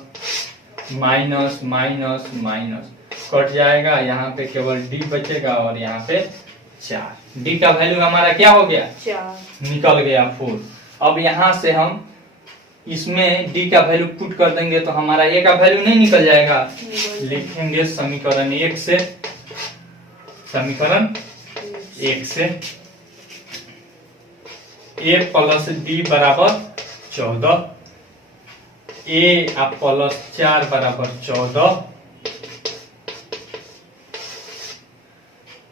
माइनस माइनस माइनस कट जाएगा, यहाँ पे केवल d बचेगा और यहाँ पे 4। d का वैल्यू हमारा क्या हो गया, 4 निकल गया 4। अब यहाँ से हम इसमें d का वैल्यू पुट कर देंगे तो हमारा a का वैल्यू नहीं निकल जाएगा। लिखेंगे समीकरण 1 से, समीकरण 1 से a प्लस d बराबर 14, a आप प्लस 4 बराबर 14,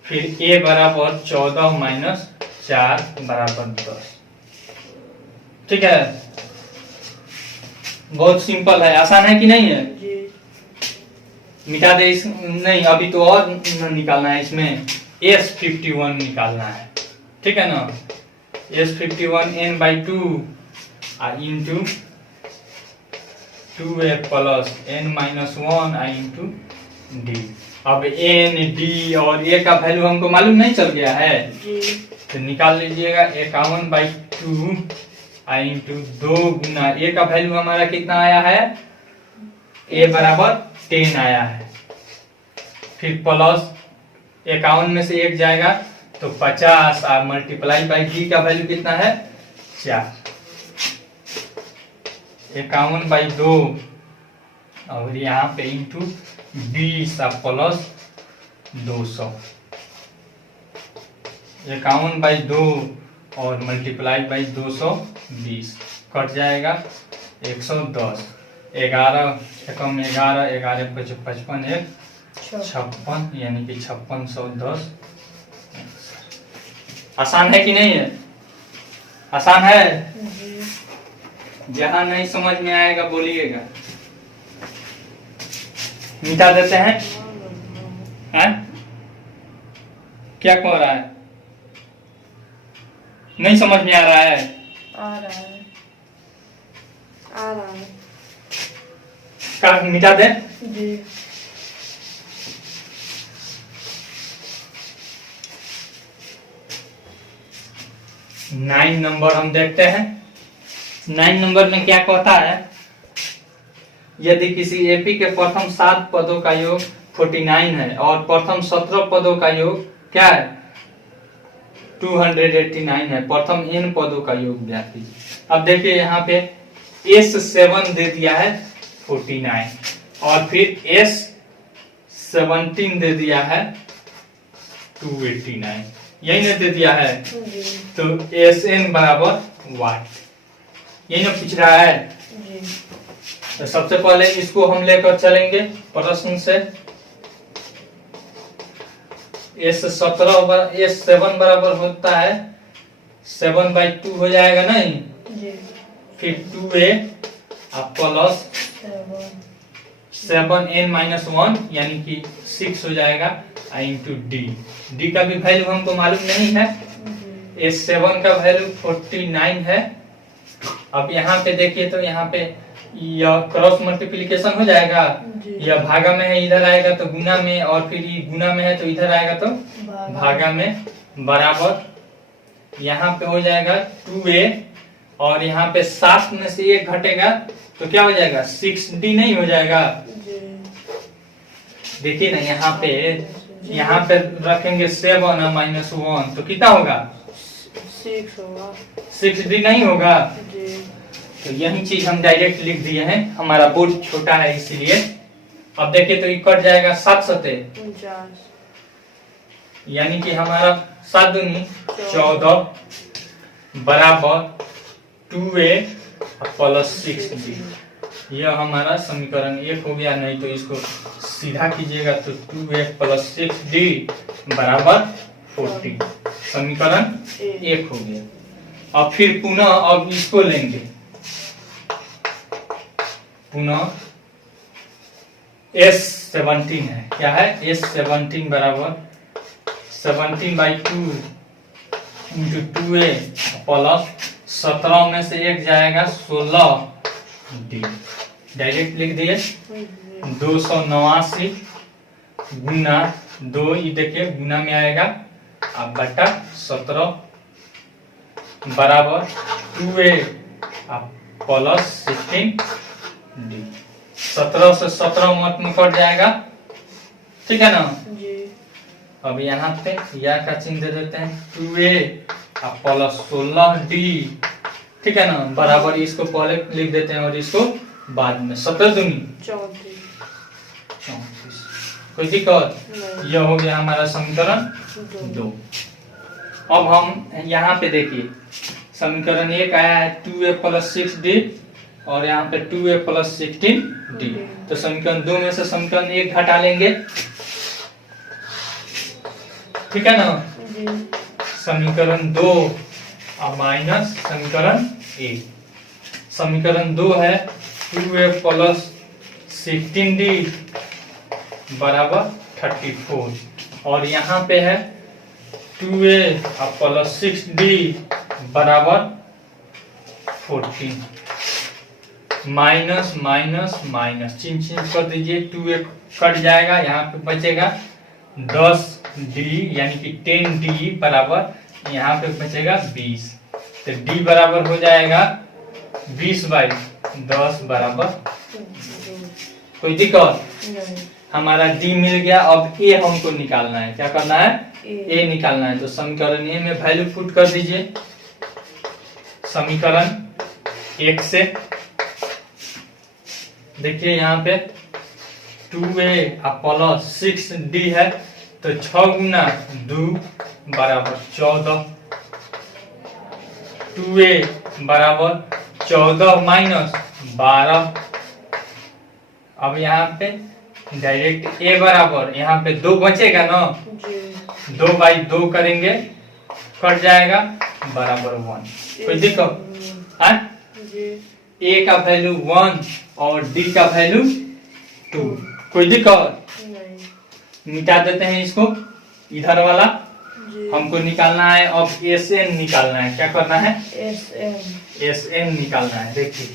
फिर a बराबर 14 माइनस 4 बराबर 10। ठीक है, बहुत सिंपल है, आसान है कि नहीं है। जी। मिटा दे इस, नहीं अभी तो और निकालना है, इसमें S51 निकालना है। ठीक है ना, S51 n/2 into 2a plus n-1 into d। अब n d और a का वैल्यू हमको मालूम नहीं चल गया है, जी। तो निकाल लीजिएगा 51/2 इंटू 2 गुना a का वैल्यू हमारा कितना आया है, a बराबर 10 आया है, फिर प्लस 51 में से 1 जाएगा तो 50 और मल्टीप्लाई बाई d का वैल्यू कितना है 4, 51/2 और यहाँ पे इंटू 20 प्लस 200, 51/2 और मल्टीप्लाई बाई 220 कट जाएगा 110, 11 एकम 11, 11 5 55, 1 56 यानी कि 5610। आसान है कि नहीं है, आसान है। जी। जहां नहीं समझ में आएगा बोलिएगा, मिटा देते हैं। हैं? क्या कह रहा है, नहीं समझ में आ रहा है। आ रहा है, आ रहा है। का मिटा दे। जी। नाइन नंबर हम देखते हैं। 9 नंबर में क्या कहता है, यदि किसी एपी के प्रथम 7 पदों का योग 49 है और प्रथम 17 पदों का योग क्या है 289 है, प्रथम n पदों का योग ज्ञात कीजिए। अब देखिए यहाँ पे S7 दे दिया है 49 और फिर S17 दे दिया है 289, यही ना दे दिया है। जी। तो Sn बराबर वाट, यही ना पूछ रहा है। जी। तो सबसे पहले इसको हम लेकर चलेंगे प्रश्न से। S7 बराबर होता है 7/2 हो जाएगा नहीं, जी। फिर 2a प्लस 7n-1 यानी कि 6 हो जाएगा इंटू d का भी वैल्यू हमको मालूम नहीं है। S7 का वैल्यू 49 है। अब यहाँ पे देखिए तो यहाँ पे यह क्रॉस मल्टीप्लिकेशन हो जाएगा, यह भागा में है इधर आएगा तो गुना में, और फिर ये गुना में है तो इधर आएगा तो भागा में, बराबर यहाँ पे हो जाएगा 2a और यहाँ पे 7 में से 1 घटेगा तो क्या हो जाएगा 6d नहीं हो जाएगा। देखिए ना यहाँ पे रखेंगे 7 और -1 तो कितना होगा 6 होगा, 6d नहीं होगा। जी। तो यही चीज हम डायरेक्ट लिख दिए हैं, हमारा बोर्ड छोटा है इसीलिए। अब देखिए तो ये कट जाएगा 7 सते 49, यानी कि हमारा 7 दूनी 14 बराबर 2a प्लस 6d। यह हमारा समीकरण 1 हो गया। नहीं तो इसको सीधा कीजिएगा तो 2a प्लस 6d बराबर 40, समीकरण 1 हो गया। अब फिर पुनः अब इसको लेंगे, पुनः S17 है, क्या है S17 बराबर 17/2 इंटू 2a प्लस 17 में से एक जाएगा 16d। डायरेक्ट लिख दिए 289 गुना 2, ये देखिए गुना में आएगा अब बटा 17 बराबर 2a प्लस 16d। 17 से 17 मत में कट जाएगा, ठीक है ना। जी। अब यहाँ पे या का चिन्ह दे देते हैं 2a प्लस 16d, ठीक है ना, बराबर इसको पहले लिख देते हैं और इसको बाद में। 17 दूनी 34। कोई दिक्कत? यह हो गया हमारा समीकरण 2। अब हम यहाँ पे देखिए समीकरण 1 आया है 2a प्लस 6d और यहाँ पे 2a प्लस 16d। तो समीकरण 2 में से समीकरण 1 घटा लेंगे, ठीक है ना। समीकरण 2 और माइनस समीकरण 1। समीकरण 2 है 2a प्लस 16d बराबर 34 और यहाँ पे है 2a प्लस 6d बराबर 14। माइनस माइनस माइनस चिन्ह कर दीजिए, 2a कट जाएगा, यहाँ पे बचेगा 10d यानी कि 10d बराबर यहाँ पे बचेगा 20। तो d बराबर हो जाएगा 20/10 बराबर। कोई दिक्कत? हमारा d मिल गया। अब a हमको निकालना है, क्या करना है? a निकालना है। तो समीकरण a में वैल्यू पुट कर दीजिए। समीकरण 1 से देखिए यहाँ पे 2a प्लस 6d है तो 6 गुना 2 बराबर 14। 2a बराबर 14 माइनस 12। अब यहाँ पे डायरेक्ट a बराबर यहाँ पे 2 बचेगा ना, 2/2 करेंगे कट जाएगा बराबर 1। कोई दिक्कत? a का वैल्यू 1 और d का वैल्यू 2। कोई दिक्कत? मिटा देते हैं इसको, इधर वाला हमको निकालना है। अब Sn निकालना है, क्या करना है? Sn निकालना है। देखिए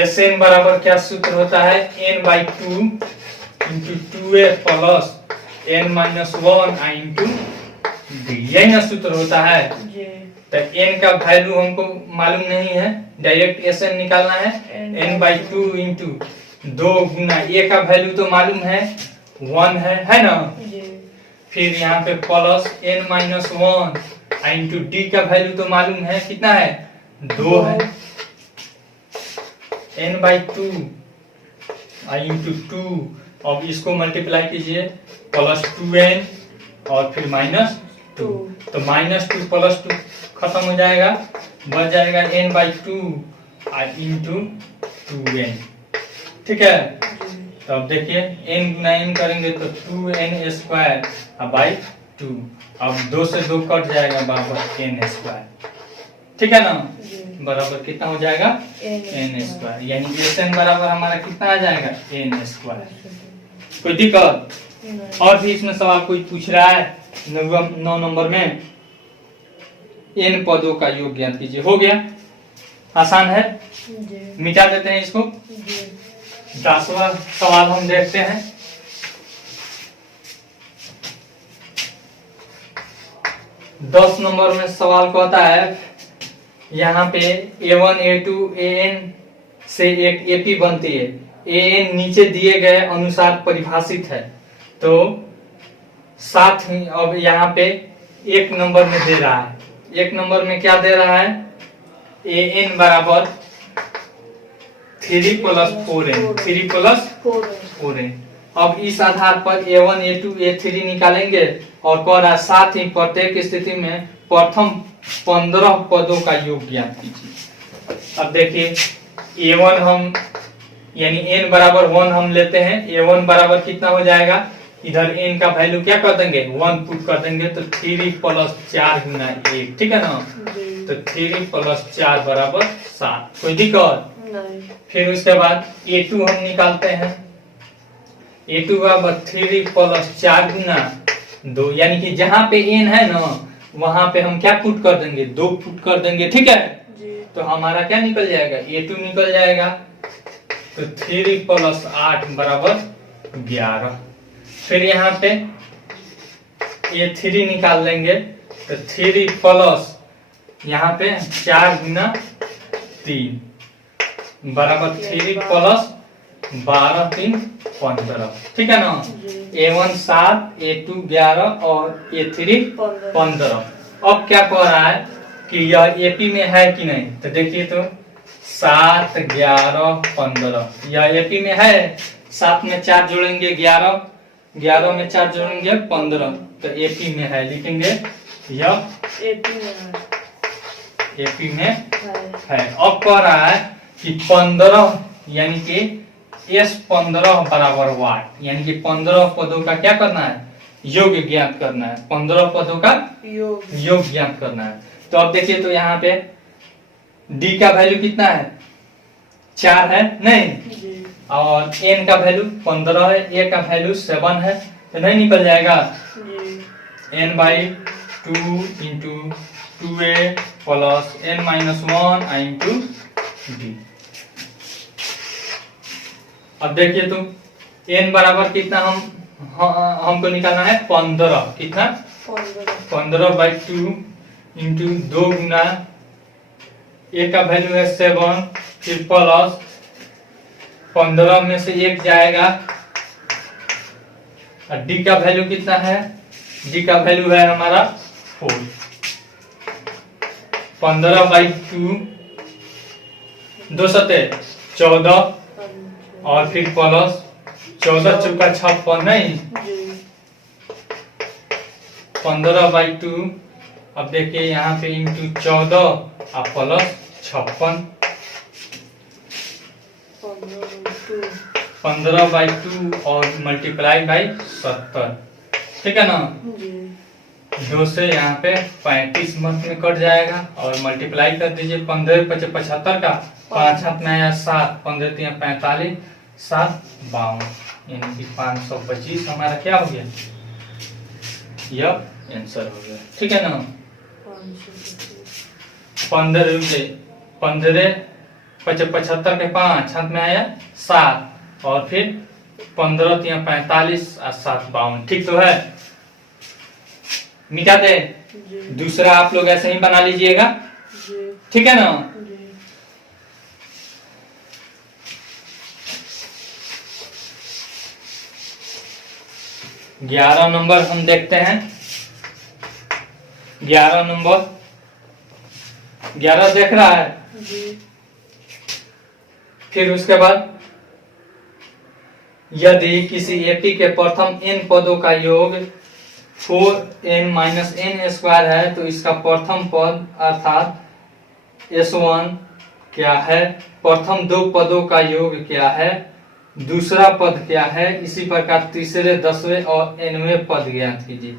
Sn बराबर क्या सूत्र होता है? n/2 into 2a plus n minus 1 into d, यही ना सूत्र होता है। तो n का वैल्यू हमको मालूम नहीं है, डायरेक्ट Sn निकालना है। n/2 इंटू 2 गुना a का वैल्यू तो मालूम है 1 है ना। फिर यहाँ पे plus n minus 1 into d का वैल्यू तो मालूम है, कितना है? 2 है। n/2 इंटू 2, अब इसको मल्टीप्लाई कीजिए, प्लस 2n और फिर माइनस 2। तो -2 प्लस 2 खत्म हो जाएगा, बच जाएगा n/2 इंटू 2n, ठीक है। तो अब देखिए n गुना n करेंगे तो 2n²/2। अब 2 से 2 कट जाएगा बराबर n², ठीक है ना। बराबर कितना हो जाएगा? n², यानी Sn बराबर हमारा कितना आ जाएगा? n²। कोई दिक्कत? और भी इसमें सवाल कोई पूछ रहा है? 9 नंबर में n पदों का योग ज्ञात कीजिए। हो गया, आसान है, मिटा देते हैं इसको। 10वां सवाल हम देखते हैं। दस नंबर में सवाल कहता है यहाँ पे a1 a2 an से एक AP बनती है। an नीचे दिए गए अनुसार परिभाषित है। तो साथ ही अब यहाँ पे 1 नंबर में दे रहा है। 1 नंबर में क्या दे रहा है? an बराबर 3 प्लस 4n, 3 प्लस 4n। अब इस आधार पर a1 a2 a3 निकालेंगे और कह रहा है साथ ही प्रत्येक स्थिति में प्रथम 15 पदों का योग ज्ञात कीजिए। अब देखिए a1 हम यानी n बराबर 1 हम लेते हैं। a1 बराबर कितना हो जाएगा? इधर n का वैल्यू क्या कर देंगे? 1 पुट कर देंगे तो 3 प्लस 4 गुना 1, ठीक है ना। तो 3 प्लस 4 बराबर 7। कोई दिक्कत? फिर उसके बाद a2 हम निकालते हैं। A2 बराबर 3 प्लस 4 गुना 2, यानी कि जहां पे n है ना वहां पे हम क्या पुट कर देंगे, 2 पुट कर देंगे, ठीक है। जी। तो हमारा क्या निकल जाएगा, A2 निकल जाएगा। तो 3 प्लस 8 बराबर 11। फिर यहाँ पे A3 निकाल लेंगे, तो 3 प्लस यहाँ पे 4 गुना 3 बराबर 3 प्लस 12 3 15, ठीक है ना। A1 7, A2 11 और A3 15। अब क्या कह रहा है कि यह AP में है कि नहीं, तो देखिए तो 7 11 15 यह AP में है। 7 में 4 जोड़ेंगे 11, 11 में 4 जोड़ेंगे 15, तो AP में है, लिखेंगे यह AP में है। AP में है। अब कह रहा है कि 15 यानी कि S15 बराबर वाट, यानी कि 15 पदों का क्या करना है, योग ज्ञात करना है। 15 पदों का योग ज्ञात करना है। तो अब देखिए तो यहाँ पे D का वैल्यू कितना है, 4 है नहीं, और N का वैल्यू 15 है, A का वैल्यू 7 है, तो नहीं निकल जाएगा N/2 into 2A plus N-1 into D। अब देखिए तो n बराबर कितना हमको निकालना है 15, कितना 15/2 इंटू 2 गुना A का वैल्यू है 7, फिर प्लस 15 में से 1 जाएगा, और D का वैल्यू कितना है, D का वैल्यू है हमारा 4। 15/2 2 सते 14 और फिर प्लस 14 चौका 56 नहीं, 15/2। अब देखिए यहाँ पे इंटू 14 और प्लस 56, 15/2 और मल्टीप्लाई बाई 70, ठीक है ना। 2 से यहाँ पे 35 मत में कट जाएगा, और मल्टीप्लाई कर दीजिए 15 × 75 का, 5 हाथ में आया 7, 15 × 45 7 52, यानी कि 525 हमारा क्या हो गया, यह आंसर हो गया, ठीक है ना। 15 से 15 × 75 के 5 हाथ में आया 7, और फिर 15 × 45 और 7 52, ठीक तो है। मिटा दे, दूसरा आप लोग ऐसे ही बना लीजिएगा, ठीक है ना। ग्यारह नंबर हम देखते हैं। 11 नंबर 11 देख रहा है जी। फिर उसके बाद यदि किसी एपी के प्रथम n पदों का योग 4n-n² है तो इसका प्रथम पद अर्थात S1 क्या है, प्रथम 2 पदों का योग क्या है, दूसरा पद क्या है, इसी प्रकार तीसरे 10वें और nवें पद ज्ञात कीजिए।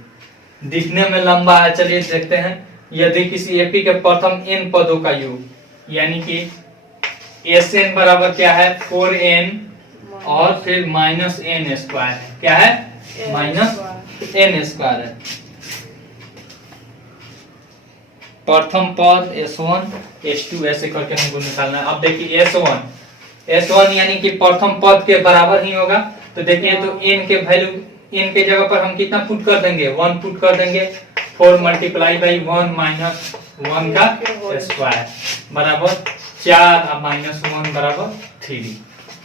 दिखने में लंबा है, चलिए देखते हैं। यदि किसी एपी के प्रथम n पदों का योग यानी कि Sn बराबर क्या है 4n और फिर -n² है, क्या है -n² है। प्रथम पद S1 S2 ऐसे करके हमको निकालना है। अब देखिए S1 यानी कि प्रथम पद के बराबर ही होगा, तो देखिए तो n के वैल्यू n के जगह पर हम कितना पुट कर देंगे, 1 पुट कर देंगे। 4 × 1 -1 का स्क्वायर बराबर 4 और -1 बराबर 3।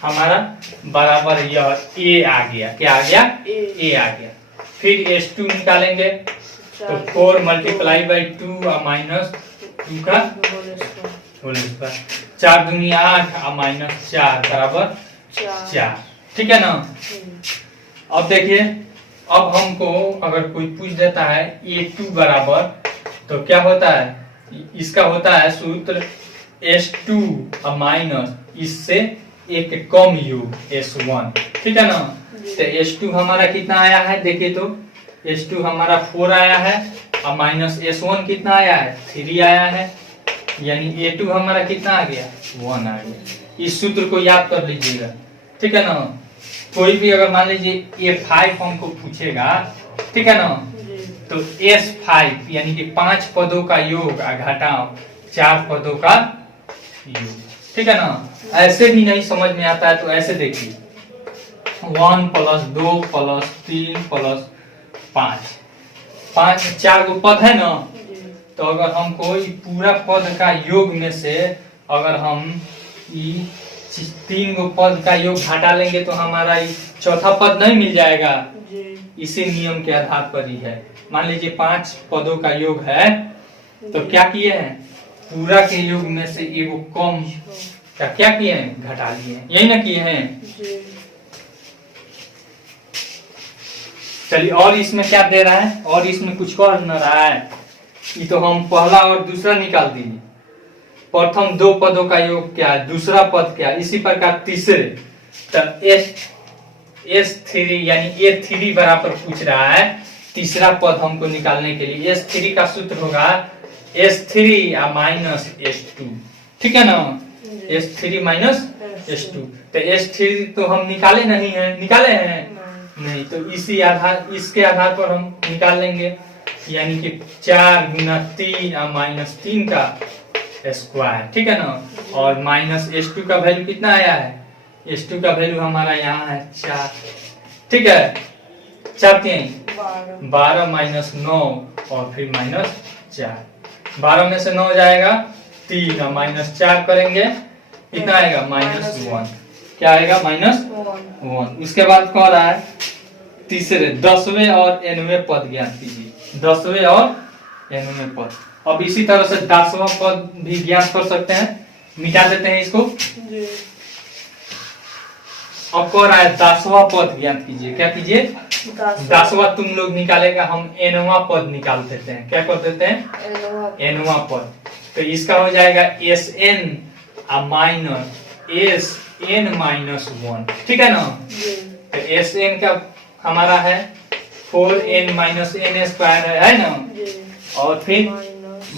हमारा बराबर यह a आ गया, क्या आ गया a आ गया। फिर S2 निकालेंगे तो 4 × 2 और -2 का होल स्क्वायर, 4 दूनी 8 और -4 बराबर 4, ठीक है ना। अब देखिए, अब हमको अगर कोई पूछ देता है A2 बराबर, तो क्या होता है, इसका होता है सूत्र S2 और माइनस इससे एक कम योग S1, ठीक है ना। तो S2 हमारा कितना आया है, देखिए तो S2 हमारा 4 आया है और माइनस S1 कितना आया है 3 आया है, यानी A2 हमारा कितना आ गया 1 आ गया। इस सूत्र को याद कर लीजिएगा, ठीक है ना। कोई भी अगर मान लीजिए A5 हमको पूछेगा, ठीक है ना, जी तो S5 यानी कि 5 पदों का योग घटाओ 4 पदों का योग, ठीक है ना। ऐसे भी नहीं समझ में आता है तो ऐसे देखिए 1 प्लस 2 प्लस 3 प्लस 5 4 गो पद है ना। जी तो अगर हमको ई पूरा पद का योग में से अगर हम ई 3 गो पद का योग घटा लेंगे तो हमारा ई चौथा पद नहीं मिल जाएगा। जी इसी नियम के आधार पर ही है। मान लीजिए 5 पदों का योग है तो क्या किए हैं, पूरा के योग में से एगो कम क्या किए हैं, घटा लिए हैं, यही ना किए हैं। जी चलिए और इसमें क्या दे रहा है, और इसमें कुछ कर न रहा है। ये तो हम पहला और दूसरा निकाल दिए। प्रथम 2 पदों का योग क्या है, दूसरा पद क्या है, इसी प्रकार तीसरे। तो S3 यानी A3 बराबर पूछ रहा है तीसरा पद हमको निकालने के लिए। S3 का सूत्र होगा S3 माइनस S2, ठीक है ना। S3 minus S2। तो S3 तो हम निकाले नहीं है, निकाले हैं नहीं, तो इसके आधार पर हम निकाल लेंगे, यानी कि 4 गुना 3 माइनस 3 का स्क्वायर, ठीक है ना। और माइनस S2 का वैल्यू कितना आया है, S2 का वैल्यू हमारा यहाँ है 4, ठीक है। 4 3 12 माइनस 9 और फिर माइनस 4, 12 में से 9 जाएगा 3 और माइनस 4 करेंगे कितना आएगा, -1। क्या आएगा, -1। उसके बाद कह रहा है तीसरे 10वें और 9वें पद ज्ञात कीजिए। 10वें और 9वें पद। अब इसी तरह से 10वां पद भी ज्ञात कर सकते हैं, मिटा देते हैं इसको। अब कह रहा है 10वां पद ज्ञात कीजिए। क्या कीजिए, 10वां तुम लोग निकालेगा, हम 9वां पद निकाल देते हैं। क्या कर देते हैं, 9वां पद। तो इसका हो जाएगा Sn माइनस Sn माइनस 1, ठीक है ना। तो Sn का हमारा है 4n माइनस n स्क्वायर है ना। और फिर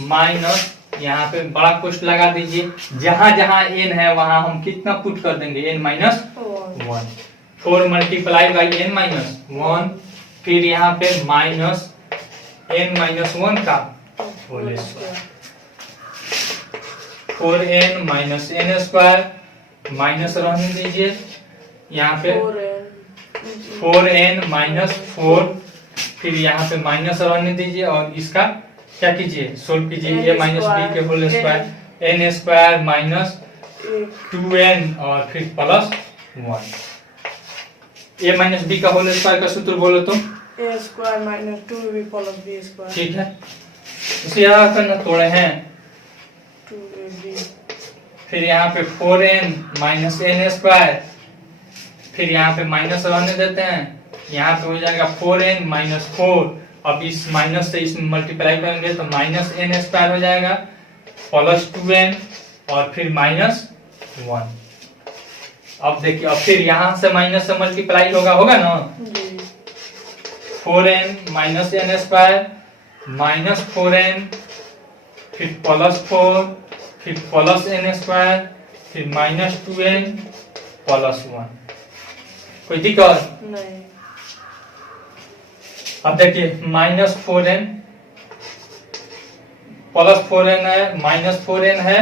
माइनस यहाँ पे बड़ा पुष्ट लगा दीजिए, जहां जहां n है वहां हम कितना पुट कर देंगे, n minus 1। 4 multiply by n minus 1, फिर यहाँ पे माइनस n माइनस 1 का whole square. 4n minus n square minus रहने दीजिए, यहाँ पे 4n माइनस 4, फिर यहाँ पे माइनस रहने दीजिए और इसका क्या कीजिए, सोल्व कीजिए। a माइनस b के whole square, n square minus 2n और फिर प्लस 1। a माइनस b का होल स्क्वायर का सूत्र बोलो तो a square minus 2b plus b square, ठीक है। उसे यहाँ करना तोड़े हैं, 2ab, फिर यहाँ पे 4n माइनस n स्क्वायर, फिर यहाँ पे माइनस रहने देते हैं, यहाँ पे हो जाएगा 4n माइनस 4। अब इस माइनस से इसमें मल्टीप्लाई करेंगे तो माइनस n स्क्वायर हो जाएगा प्लस 2n और फिर माइनस 1। अब देखिए, अब फिर यहाँ से माइनस से मल्टीप्लाई होगा ना। 4n minus n square minus 4n, फिर प्लस 4, फिर प्लस n स्क्वायर, फिर माइनस 2n प्लस 1। कोई दिक्कत नहीं। अब देखिए माइनस 4n प्लस 4n है, माइनस 4n है,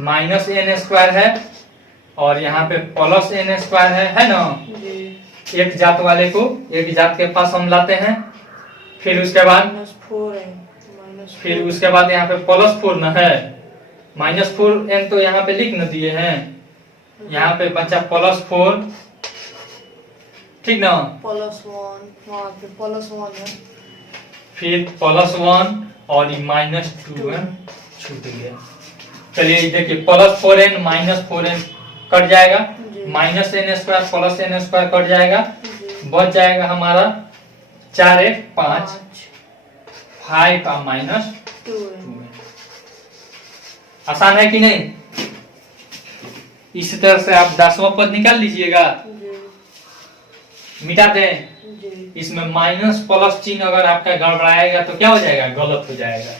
माइनस n स्क्वायर है और यहाँ पे प्लस n स्क्वायर है ना। एक जात वाले को एक जात के पास हम लाते हैं, फिर उसके बाद फिर उसके बाद यहाँ पे प्लस 4 न है, माइनस 4n तो यहाँ पे लिख न दिए हैं, यहाँ पे बचा प्लस 4, ठीक ना। प्लस 1 वहाँ पे प्लस 1 है, फिर प्लस 1 और ये माइनस 2n छूट गया। चलिए देखिए, plus 4n minus 4n cut जाएगा, minus n square plus n square cut जाएगा, बच जाएगा हमारा 4 1 5 5 और माइनस 2n। आसान है कि नहीं। इसी तरह से आप 10वां पद निकाल लीजिएगा, मिटा दें। इसमें माइनस प्लस चिन्ह अगर आपका गड़बड़ाएगा तो क्या हो जाएगा, गलत हो जाएगा।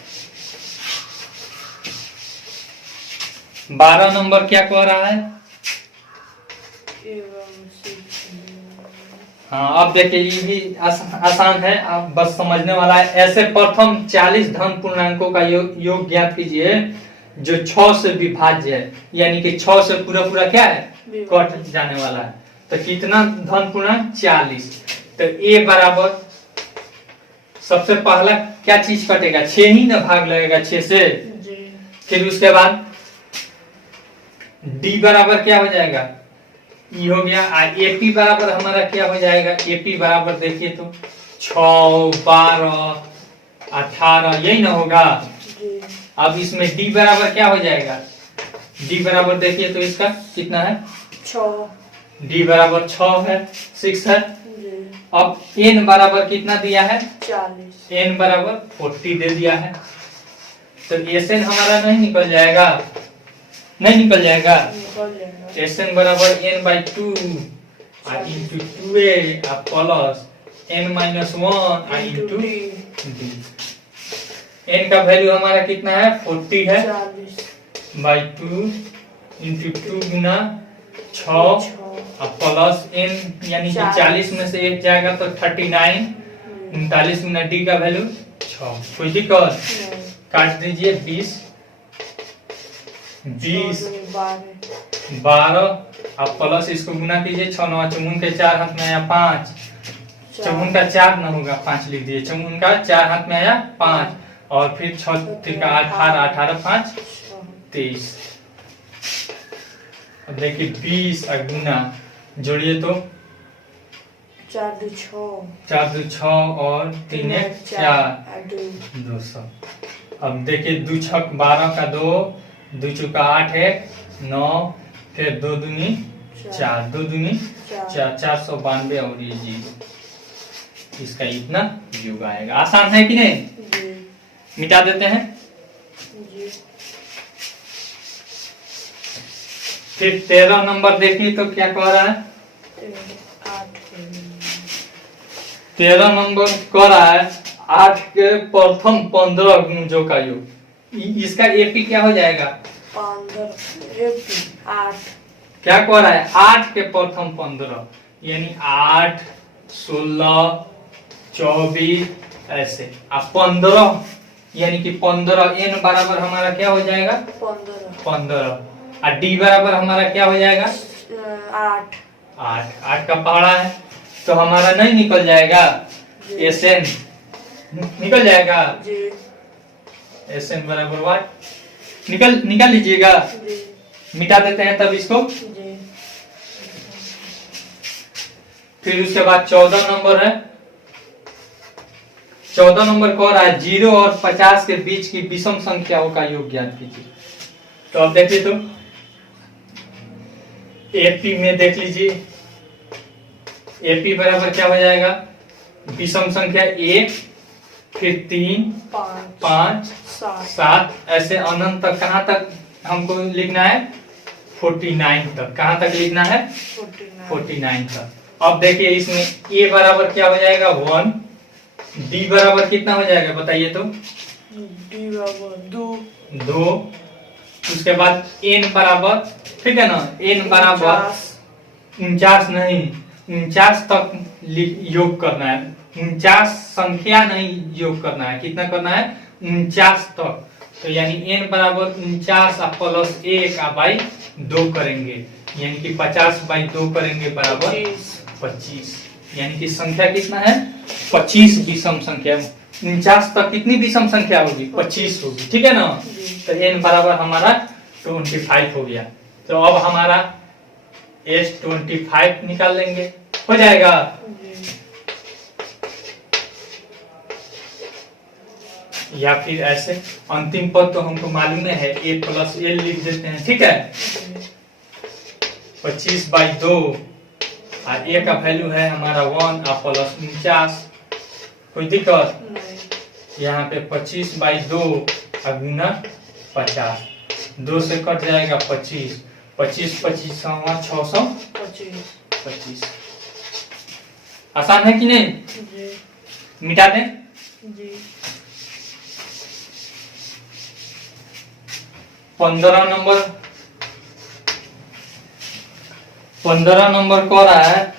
12 नंबर क्या कह रहा है, हाँ, अब देखिए ये भी आसान है, आप बस समझने वाला है। ऐसे प्रथम 40 धन पूर्णांकों का योग ज्ञात कीजिए जो 6 से विभाज्य है, यानी कि 6 से पूरा पूरा क्या है, कट जाने वाला है। तो कितना धन पूर्णांक, 40। तो ए बराबर सबसे पहला क्या चीज कटेगा, 6 ही ना भाग लगेगा 6 से। फिर उसके बाद डी बराबर क्या हो जाएगा, ई हो गया। एपी बराबर हमारा क्या हो जाएगा, एपी बराबर देखिए तो 6, 12, 18 यही ना होगा। अब इसमें डी बराबर क्या हो जाएगा, डी बराबर देखिए तो इसका कितना है, 6। डी बराबर 6 है, 6 है। अब एन बराबर कितना दिया है, 40। एन बराबर 40 दे दिया है। तो एस एन हमारा नहीं निकल जाएगा, नहीं निकल जाएगा। एस एन बराबर N by 2 into 2a plus N minus 1 into D. N का वैल्यू हमारा कितना है, 40 है, बाई 2 इंटू 2 गुना 6 प्लस एन यानी कि 40 में से 1 जाएगा तो 39, 39 गुना डी का वैल्यू 6। कोई दिक्कत, काट दीजिए। 20 12 अब प्लस इसको गुना कीजिए, 6 9 चौमुन के 4 हाथ में आया 5, चौमुन का 4 न होगा 5 लिख दिए, चौमुन का 4 हाथ में आया 5 और फिर 6 का 18, 18 5 23। अब देखिए 20 और गुना जोड़िए तो 4 2 6, 4 2 6 और 3 1 4 200। अब देखिए 2 6 12 का 2, 2 चौका 8 1 9, फिर 2 दूनी 4, 2 दूनी 4, 492 और ये 0। इसका इतना योग आएगा। आसान है कि नहीं, मिटा देते हैं। फिर 13 नंबर देखिए तो क्या कह रहा है, 13 नंबर कह रहा है 8 के प्रथम 15 गुणजों का योग। इसका एपी क्या हो जाएगा, 8 क्या कह रहा है, 8 के प्रथम 15 यानी 8 16 24 ऐसे। अब 15 यानी कि 15 एन बराबर हमारा क्या हो जाएगा, 15 और डी बराबर हमारा क्या हो जाएगा, 8 8 का पहाड़ा है तो हमारा नहीं निकल जाएगा, एस एन निकल जाएगा, एस एन बराबर वाट निकल लीजिएगा। मिटा देते हैं तब इसको। फिर उसके बाद 14 नंबर है, 14 नंबर कह रहा है 0 और 50 के बीच की विषम संख्याओं का योग ज्ञात कीजिए। तो अब देखिए तो एपी में देख लीजिए, एपी बराबर क्या हो जाएगा, विषम संख्या 1 फिर 3 5 7 ऐसे अनंत तक। कहां तक हमको लिखना है, 49 तक। कहां तक लिखना है, 49 तक। अब देखिए इसमें ए बराबर क्या हो जाएगा, 1, डी बराबर कितना हो जाएगा बताइए तो, डी बराबर 2। उसके बाद एन बराबर, ठीक है ना, एन बराबर 49 नहीं 49 तक योग करना है, 49 संख्या नहीं योग करना है, कितना करना है, 49 तक। तो यानी एन बराबर 49 प्लस 1 बाई 2 करेंगे, यानी कि 50 बाई 2 करेंगे बराबर 25। यानी कि संख्या कितना है, 25 विषम संख्या। 49 तक कितनी विषम संख्या होगी, 25 होगी, ठीक है ना। तो एन बराबर हमारा 25 हो गया। तो अब हमारा S25 निकाल लेंगे, हो जाएगा। या फिर ऐसे अंतिम पद तो हमको मालूम है, a प्लस एल लिख देते हैं, ठीक है। 25 बाई 2 और a का वैल्यू है हमारा 1 और प्लस 49। कोई दिक्कत, यहाँ पे 25 बाई 2 और गुना 50, 2 से कट जाएगा 25, 25 25 625। आसान है कि नहीं, मिटा दें। 15 नंबर कह रहा है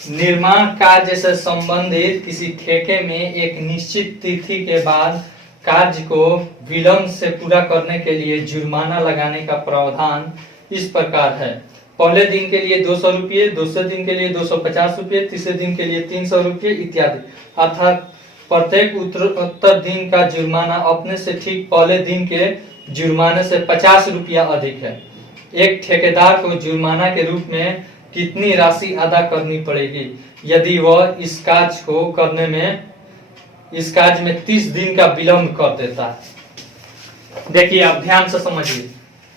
निर्माण कार्य से संबंधित किसी ठेके में एक निश्चित तिथि के बाद कार्य को विलंब से पूरा करने के लिए जुर्माना लगाने का प्रावधान इस प्रकार है। पहले दिन के लिए 200 रुपये, दूसरे दिन के लिए 250 रुपये, तीसरे दिन के लिए 300 रुपये इत्यादि। अर्थात प्रत्येक उत्तर दिन का जुर्माना अपने से ठीक पहले दिन के जुर्माने से 50 रुपया अधिक है। एक ठेकेदार को जुर्माना के रूप में कितनी राशि अदा करनी पड़ेगी यदि वह इस कार्य में 30 दिन का विलंब कर देता है। देखिए, अब ध्यान से समझिए।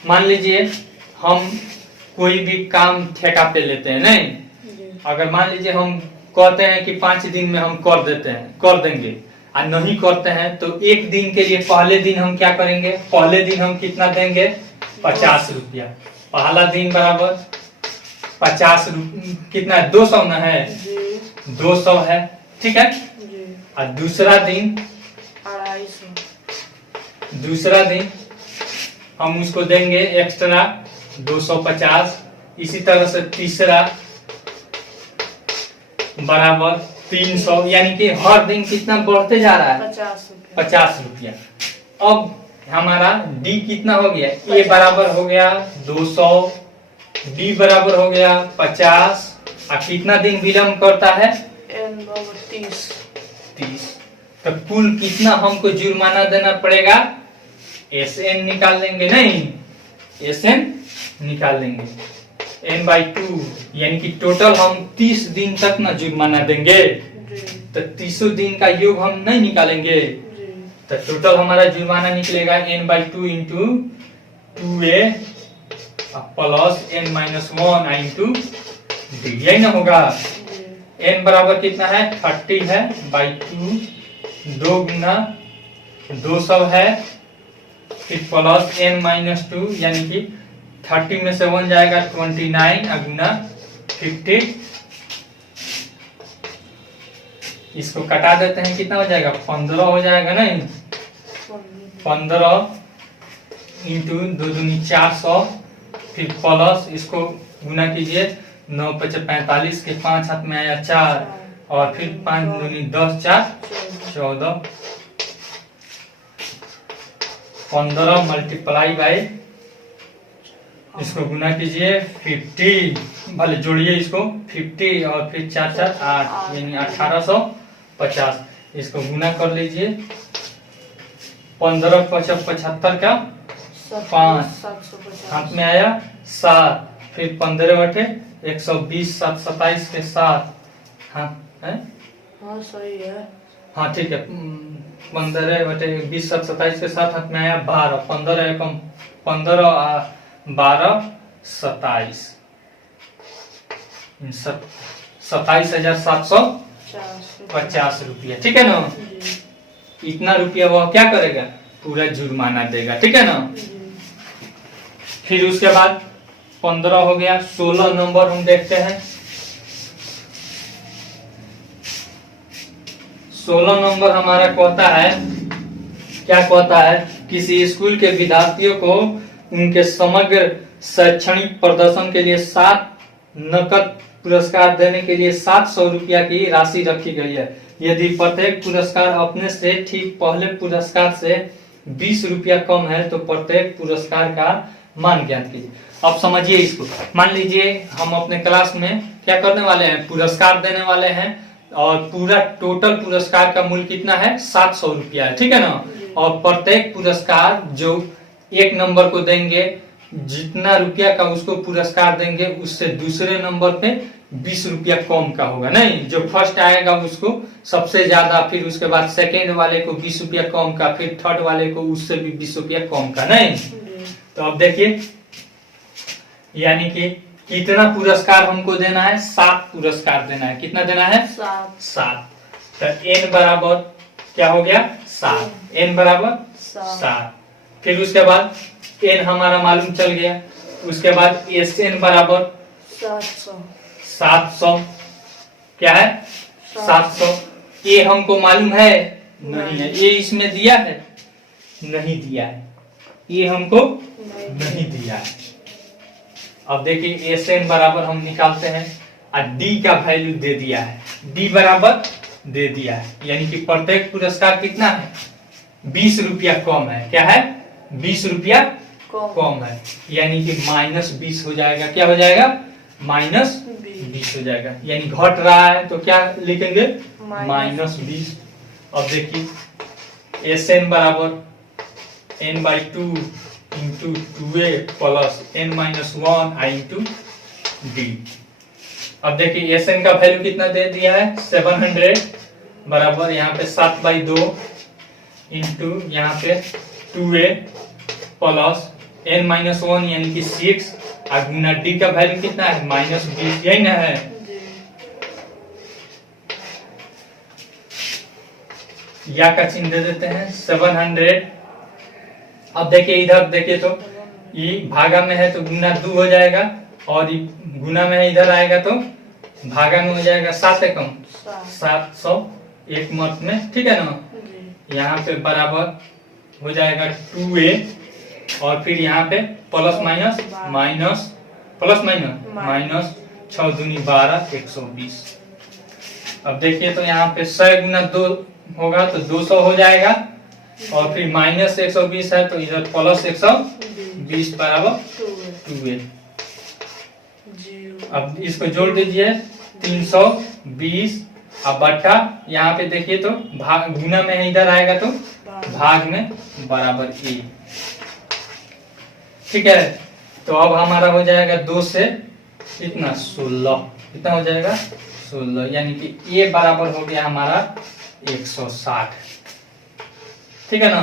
मान लीजिए हम कोई भी काम ठेका पे लेते हैं, नहीं, अगर मान लीजिए हम कहते हैं कि 5 दिन में हम कर देंगे और नहीं करते हैं तो एक दिन के लिए पहले दिन हम क्या करेंगे, पहले दिन हम कितना देंगे, 50 रुपया। पहला दिन बराबर 50 कितना, 200 ना है, 200 है, ठीक है। और दूसरा दिन 250, हम उसको देंगे एक्स्ट्रा 250। इसी तरह से तीसरा बराबर 300, यानी कि हर दिन कितना बढ़ते जा रहा है, 50 रुपया। अब हमारा डी कितना हो गया, ए बराबर हो गया 200, डी बराबर हो गया 50, और कितना दिन विलंब करता है, 30। तो कुल कितना हमको जुर्माना देना पड़ेगा, एसएन निकाल लेंगे, नहीं, एसएन निकाल लेंगे, n/2, यानी कि टोटल हम 30 दिन तक ना जुर्माना देंगे। तो 30 दिन का योग हम नहीं निकालेंगे, तो टोटल हमारा जुर्माना निकलेगा n/2 into 2a plus n-1 into d, यही ना होगा। n बराबर कितना है, 30 है, /2, 2 गुना 200 है, फिर प्लस n-2, यानी कि 30 में से 1 जाएगा 29 गुना 50। इसको कटा देते हैं, कितना हो जाएगा, 15 हो जाएगा, नहीं, 15 इंटू 2 दूनी 400, फिर प्लस इसको गुना कीजिए, 9 × 5 = 45 के 5 हाथ में आया 4, और फिर 5 दूनी 10, 4 14, 15 मल्टीप्लाई बाई, इसको गुना कीजिए 50, भले जोड़िए इसको 50 और फिर 4 4 8, यानी 1850। इसको गुना कर लीजिए, 15 × 5 = 75 का 5 हाथ में आया 7, फिर 15 बटे 120, 7 27 के 7, हाँ है, हाँ सही है, हाँ ठीक है। 15 बटे 20, 7 27 के 7 हाथ में आया 12, 15 कम 15 12 27, 27,750 रुपया, ठीक है ना। इतना रुपया वह क्या करेगा, पूरा जुर्माना देगा, ठीक है ना। फिर उसके बाद 15 हो गया, 16 नंबर हम देखते हैं। 16 नंबर हमारा कहता है, क्या कहता है, किसी स्कूल के विद्यार्थियों को उनके समग्र शैक्षणिक प्रदर्शन के लिए 7 नकद पुरस्कार देने के लिए 700 रुपया की राशि रखी गई है। यदि प्रत्येक पुरस्कार अपने से ठीक पहले पुरस्कार से 20 रुपया कम है तो प्रत्येक पुरस्कार का मान ज्ञात कीजिए। अब समझिए इसको, मान लीजिए हम अपने क्लास में क्या करने वाले हैं, पुरस्कार देने वाले हैं, और पूरा टोटल पुरस्कार का मूल्य कितना है, 700 रुपया है, ठीक है ना। और प्रत्येक पुरस्कार जो एक नंबर को देंगे, जितना रुपया का उसको पुरस्कार देंगे उससे दूसरे नंबर पे 20 रुपया कम का होगा, नहीं, जो फर्स्ट आएगा उसको सबसे ज्यादा, फिर उसके बाद सेकेंड वाले को 20 रुपया कम का, फिर थर्ड वाले को उससे भी 20 रुपया कम का, नहीं। तो अब देखिए, यानी कि कितना पुरस्कार हमको देना है, 7 पुरस्कार देना है। कितना देना है, 7। तो n बराबर क्या हो गया, 7, n बराबर 7। फिर उसके बाद n हमारा मालूम चल गया, उसके बाद SN बराबर 700, क्या है, 700। ये हमको मालूम है, नहीं है, ये इसमें दिया है, नहीं दिया है, ये हमको नहीं दिया है। अब देखिए SN बराबर हम निकालते हैं, और डी का वैल्यू दे दिया है, डी बराबर दे दिया है, यानी कि प्रत्येक पुरस्कार कितना है, 20 रुपया कम है। क्या है, 20 रुपया कम है, यानी कि -20 हो जाएगा। क्या हो जाएगा, -20 हो जाएगा, यानी घट रहा है तो क्या लिखेंगे, -20। अब देखिए SN बराबर n/2 into 2a plus n-1 i into D. अब देखिए SN का वैल्यू कितना दे दिया है, 700 बराबर यहाँ पे 7/2 इंटू यहाँ पे 2a प्लस n-1 यानी कि 6 और गुना डी का वैल्यू कितना है, -20, यही ना है। या का चिन्ह दे देते हैं 700। अब देखिए इधर देखिए तो ये भागा में है तो गुना 2 हो जाएगा, और ये गुना में है इधर आएगा तो भागा में हो जाएगा 7 एकम 700 एक मत में, ठीक है ना। यहाँ पे बराबर हो जाएगा 2a और फिर यहाँ पे प्लस माइनस प्लस माइनस 6 दूनी 12 120। अब देखिए तो यहाँ पे 100 गुना 2 होगा तो 200 हो जाएगा, और फिर -120 है तो इधर प्लस 120 बराबर 2a। अब इसको जोड़ दीजिए 320 अब बट्टा यहाँ पे देखिए तो भाग गुना में इधर आएगा तो भाग में बराबर a, ठीक है। तो अब हमारा हो जाएगा 2 से कितना 16, कितना हो जाएगा 16, यानी कि a बराबर हो गया हमारा 160, ठीक है ना।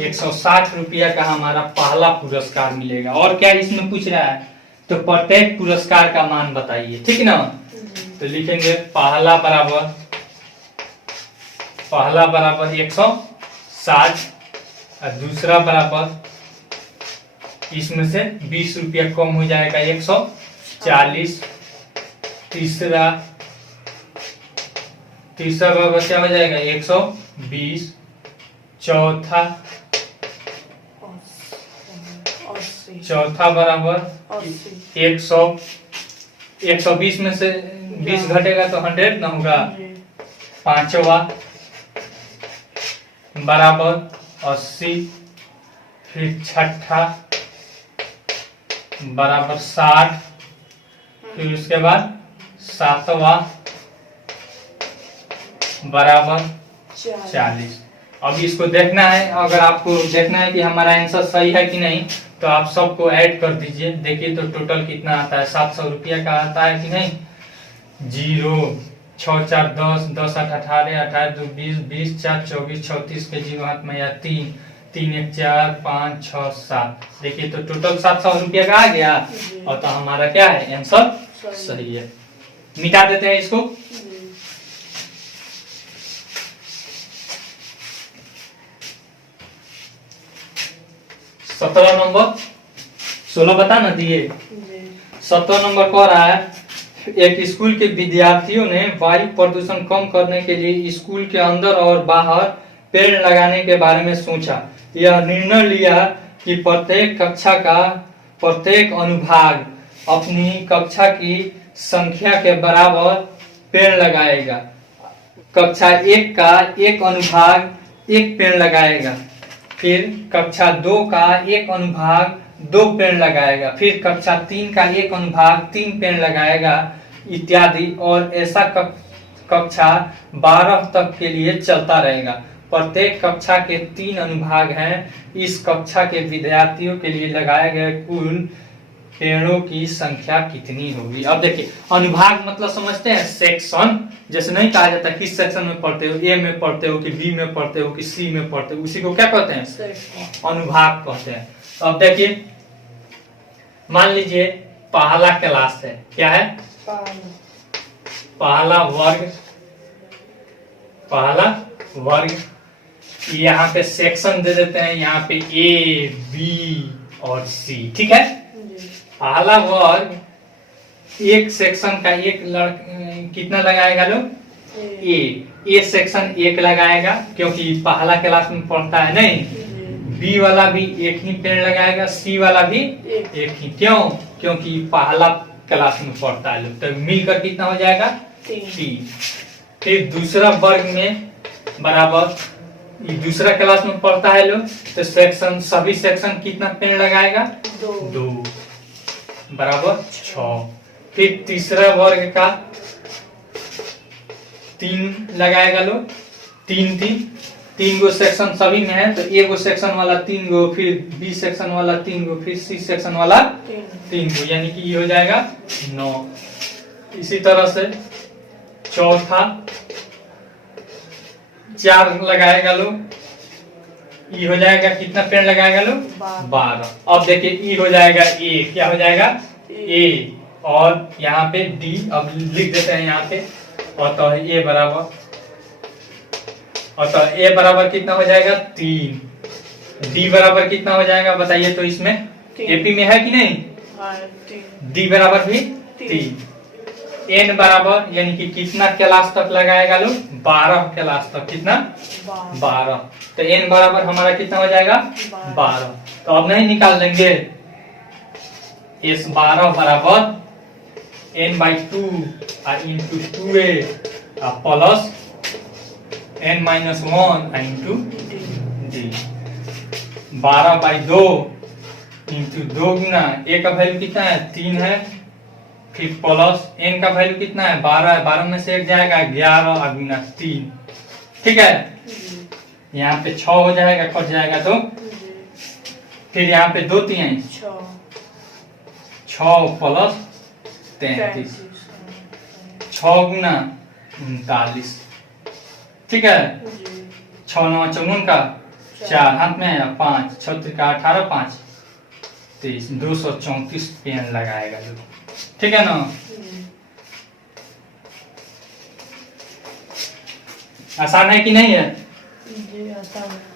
160 रुपया का हमारा पहला पुरस्कार मिलेगा। और क्या इसमें पूछ रहा है, तो प्रत्येक पुरस्कार का मान बताइए, ठीक ना। तो लिखेंगे पहला बराबर 160 और दूसरा बराबर इसमें से 20 रुपया कम हो जाएगा 140, तीसरा बराबर क्या हो जाएगा 120, चौथा बराबर 120 में से 20 घटेगा तो 100 ना होगा। पांचवा बराबर 80, फिर छठा बराबर 60, फिर उसके बाद सातवां बराबर 40। अब इसको देखना है, अगर आपको देखना है कि हमारा आंसर सही है कि नहीं, तो आप सबको ऐड कर दीजिए। देखिए तो टोटल कितना आता है, 700 रुपया का आता है कि नहीं। 0 6 4 10 10 8 18 18 2 20 20 4 24 36 के 0 हाथ में या 3 3 1 4 5 6 7। देखिए तो टोटल 700 रुपया का आ गया, और तो हमारा क्या है आंसर सही है। मिटा देते हैं इसको। सत्रह नंबर 16 बता ना दिए। 17 नंबर कह रहा है, एक स्कूल के विद्यार्थियों ने वायु प्रदूषण कम करने के लिए स्कूल के अंदर और बाहर पेड़ लगाने के बारे में सोचा। यह निर्णय लिया कि प्रत्येक कक्षा का प्रत्येक अनुभाग अपनी कक्षा की संख्या के बराबर पेड़ लगाएगा। कक्षा 1 का एक अनुभाग 1 पेड़ लगाएगा, फिर कक्षा 2 का एक अनुभाग 2 पेड़ लगाएगा, फिर कक्षा 3 का एक अनुभाग 3 पेड़ लगाएगा इत्यादि, और ऐसा कक्षा 12 तक के लिए चलता रहेगा। प्रत्येक कक्षा के 3 अनुभाग हैं। इस कक्षा के विद्यार्थियों के लिए लगाए गए कुल पेड़ों की संख्या कितनी होगी। अब देखिए अनुभाग मतलब समझते हैं सेक्शन, जैसे नहीं कहा जाता किस सेक्शन में पढ़ते हो, ए में पढ़ते हो कि बी में पढ़ते हो कि सी में पढ़ते हो, उसी को क्या कहते हैं अनुभाग कहते हैं। अब देखिए मान लीजिए पहला क्लास है, क्या है पहला वर्ग, यहाँ पे सेक्शन दे देते हैं, यहाँ पे ए बी और सी, ठीक है। पहला वर्ग एक सेक्शन का एक कितना लगाएगा लोग, ए सेक्शन 1 लगाएगा क्योंकि पहला क्लास में पढ़ता है नहीं। बी वाला भी एक ही पेड़ लगाएगा, सी वाला भी एक ही, क्यों, क्योंकि पहला क्लास में पढ़ता है लोग, तो मिलकर कितना हो जाएगा 3। 3। फिर दूसरा वर्ग में बराबर ये दूसरा क्लास में पढ़ता है लोग, तो सेक्शन सभी सेक्शन कितना पेड़ लगाएगा 2 बराबर 6। फिर तीसरा वर्ग का 3 लगाएगा लोग, 3 गो सेक्शन सभी में है, तो ए गो सेक्शन वाला 3 गो, फिर बी सेक्शन वाला 3 गो, फिर सी सेक्शन वाला 3 गो, यानी कि ये हो जाएगा 9। इसी तरह से चौथा 4 लगाएगा लोग, ई हो जाएगा कितना पेड़ लगाएगा लोग 12। अब देखिए ई हो जाएगा ए, क्या हो जाएगा ए, और यहाँ पे डी अब लिख देते हैं यहाँ पे, और तो ए बराबर, और तो ए बराबर कितना हो जाएगा 3, डी बराबर कितना हो जाएगा बताइए, तो इसमें एपी में है कि नहीं, डी बराबर भी 3। एन बराबर यानी कि कितना क्लास तक लगाएगा लोग 12 क्लास तक, कितना 12, तो एन बराबर हमारा कितना हो जाएगा 12। तो अब नहीं निकाल लेंगे, इस 12 बराबर n/2 into 2a plus n-1 into D, 12/2 into 2 गुना ए का वैल्यू कितना है 3 है, फिर प्लस n का वैल्यू कितना है 12 है, 12 में से 1 जाएगा 11 गुना 3, ठीक है। यहाँ पे 6 हो जाएगा, कट जाएगा तो फिर यहाँ पे 2 3 6 प्लस 33, 6 गुना 39, ठीक है। 6 9 54 का 4 हाथ में है, 5 6 का 18 5 23, 234 पेन लगाएगा जो, ठीक है ना। आसान है कि नहीं है,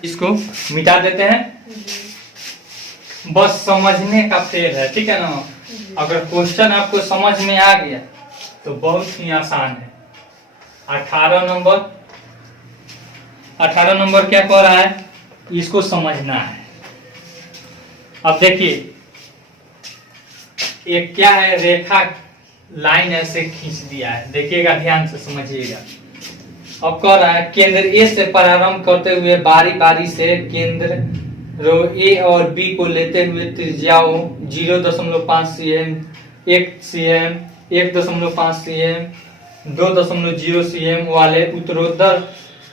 इसको मिटा देते हैं, बस समझने का फेर है, ठीक है ना। अगर क्वेश्चन आपको समझ में आ गया तो बहुत ही आसान है। 18 नंबर क्या कह रहा है, इसको समझना है। अब देखिए एक क्या है, रेखा लाइन ऐसे खींच दिया है, देखिएगा ध्यान से समझिएगा। अब कह रहा है केंद्र ए से प्रारंभ करते हुए बारी बारी से केंद्र रो ए और बी को लेते हुए त्रिज्याओं 0.5 cm, 1 cm, 1.5 cm, 2.0 cm वाले उत्तरोत्तर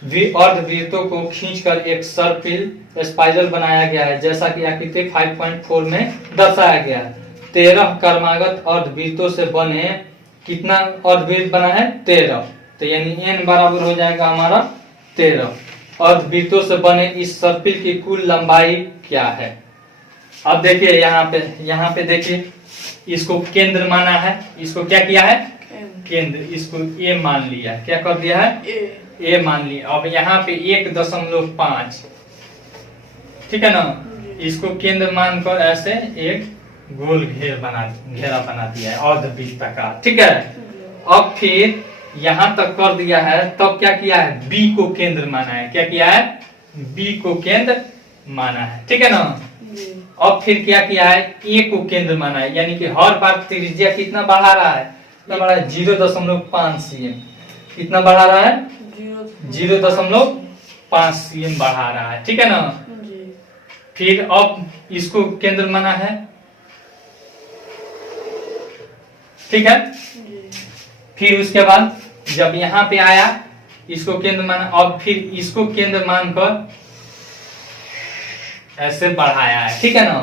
अर्धवृत्तों को खींचकर एक सर्पिल स्पाइरल बनाया गया है, जैसा कि आकृति 5.4 में दर्शाया गया है। 13 क्रमागत अर्धवृत्तों से बने कितना अर्धवृत्त बना है 13, तो यानी n बराबर हो जाएगा हमारा 13। अर्धवृत्तों से बने इस सर्पिल की कुल लंबाई क्या है। अब देखिए यहाँ पे देखिए, इसको केंद्र माना है, इसको क्या किया है केंद्र, इसको ए मान लिया, क्या कर दिया है ए मान लिया। अब यहाँ पे 1.5, ठीक है ना, इसको केंद्र मानकर ऐसे एक गोल घेरा बना दिया है अर्धवृत्त का, ठीक है। अब फिर यहाँ तक कर दिया है, तब क्या किया है बी को केंद्र माना है, क्या किया है बी को केंद्र माना है, ठीक है ना। अब फिर क्या किया है ए को केंद्र माना है, यानी कि हर बार त्रिज्या कितना बढ़ा रहा है, कितना बढ़ा है 0.5 cm, कितना बढ़ा रहा है 0.5 cm बढ़ा रहा है, ठीक है ना। फिर अब इसको केंद्र माना है, ठीक है। फिर उसके बाद जब यहाँ पे आया इसको केंद्र माना, अब फिर इसको केंद्र मानकर ऐसे बढ़ाया है, ठीक है ना।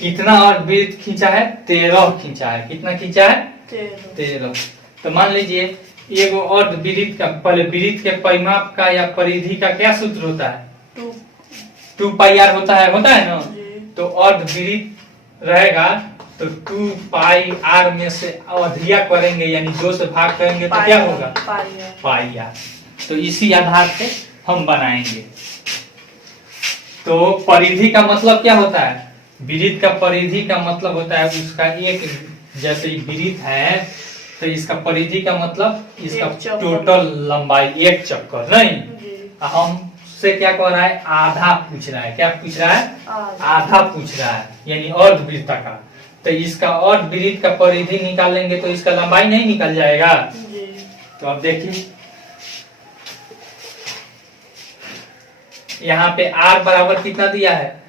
कितना अर्धवृत्त खींचा है 13 खींचा है, कितना खींचा है 13। तो मान लीजिए एगो अर्धवृत्त का, पहले वृत्त के परिमाप का या परिधि का क्या सूत्र होता है 2πr होता है ना। तो अर्धवृत्त रहेगा तो 2πr में से अधिया करेंगे, यानी 2 से भाग करेंगे तो क्या होगा πr। तो इसी आधार पे हम बनाएंगे। तो परिधि का मतलब क्या होता है, वृत्त का परिधि का मतलब होता है उसका एक, जैसे वृत्त है तो इसका परिधि का मतलब इसका टोटल लंबाई एक चक्कर नहीं। हमसे क्या कह रहा है आधा पूछ रहा है, क्या पूछ रहा है आधा पूछ रहा है, यानी अर्धवृत्त का। तो इसका और वृत्त का परिधि निकालेंगे तो इसका लंबाई नहीं निकल जाएगा। जी। तो अब देखिए यहाँ पे r बराबर कितना दिया है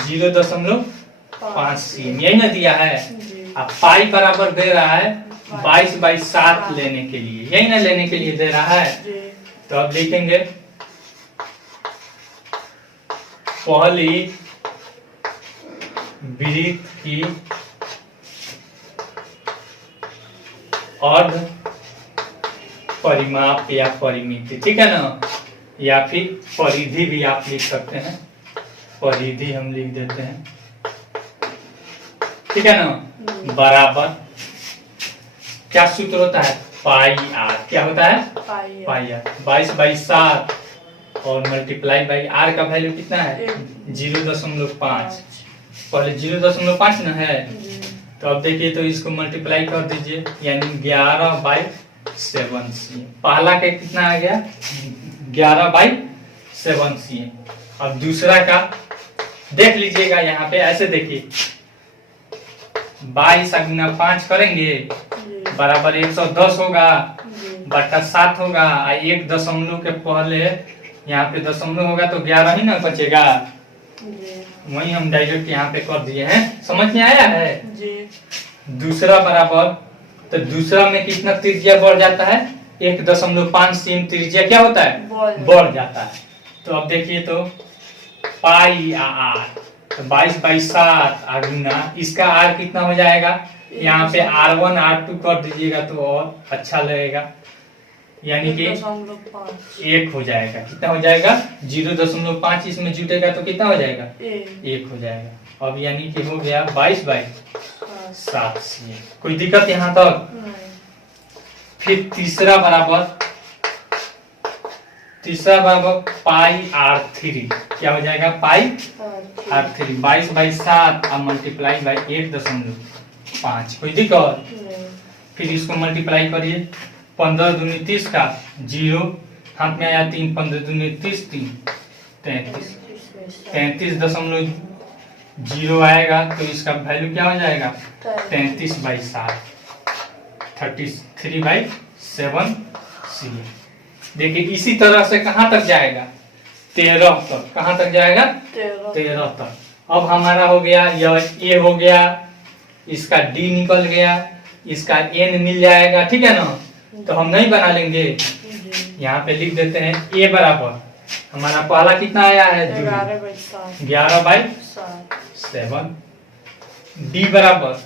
0.5 सीएम, यही ना दिया है। जी। अब पाई बराबर दे रहा है 22/7 लेने के लिए, यही ना लेने के लिए दे रहा है। जी। तो अब लिखेंगे पहली वृत्त की अर्ध परिमाप या परिमिति, ठीक है ना, या फिर परिधि भी आप लिख सकते हैं, परिधि हम लिख देते हैं, ठीक है ना, बराबर क्या सूत्र होता है पाई आर, क्या होता है पाई आर 22/7 और मल्टीप्लाई बाई आर का वैल्यू कितना है 0.5, पहले 0.5 ना है। तो अब देखिए तो इसको मल्टीप्लाई कर दीजिए यानी 11/7 सीएम, पहला के कितना आ गया 11/7 सीएम। अब दूसरा का देख लीजिएगा, यहाँ पे ऐसे देखिए 22 गुना 5 करेंगे बराबर 110 होगा बटा 7 होगा, 1 दशमलव के पहले यहाँ पे दशमलव होगा तो 11 ही ना बचेगा, वही हम डायरेक्ट यहाँ पे कर दिए हैं। समझ में आया है जी। दूसरा बराबर, तो दूसरा में कितना त्रिज्या बढ़ जाता है 1.5 सीएम त्रिज्या क्या होता है बढ़ जाता है। तो अब देखिए तो पाई आर, तो 22/7 गुना इसका आर कितना हो जाएगा, यहाँ पे R1 R2 कर दीजिएगा तो और अच्छा लगेगा, यानी कि 1 हो जाएगा। कितना हो जाएगा 0.5 इसमें जुटेगा तो कितना हो जाएगा 1 हो जाएगा। अब यानी कि हो गया 22/7 सीएम। कोई दिक्कत यहाँ तक? फिर तीसरा बराबर पाई R3, क्या हो जाएगा पाई R3 22/7 और मल्टीप्लाई बाई 1.5। कोई दिक्कत? फिर इसको मल्टीप्लाई करिए 15 दूनी 30 का 0 हाथ में आया 3, 15 दूनी 30, 33, 33.0 आएगा तो इसका वैल्यू क्या हो जाएगा 33/7, 33/7 सीएम। देखिए इसी तरह से कहां तक जाएगा 13 तक, कहां तक जाएगा 13 तक। अब हमारा हो गया यह ए हो गया, इसका डी निकल गया, इसका एन मिल जाएगा, ठीक है ना। तो हम नहीं बना लेंगे, यहाँ पे लिख देते हैं ए बराबर हमारा पहला कितना आया है 11/7, डी बराबर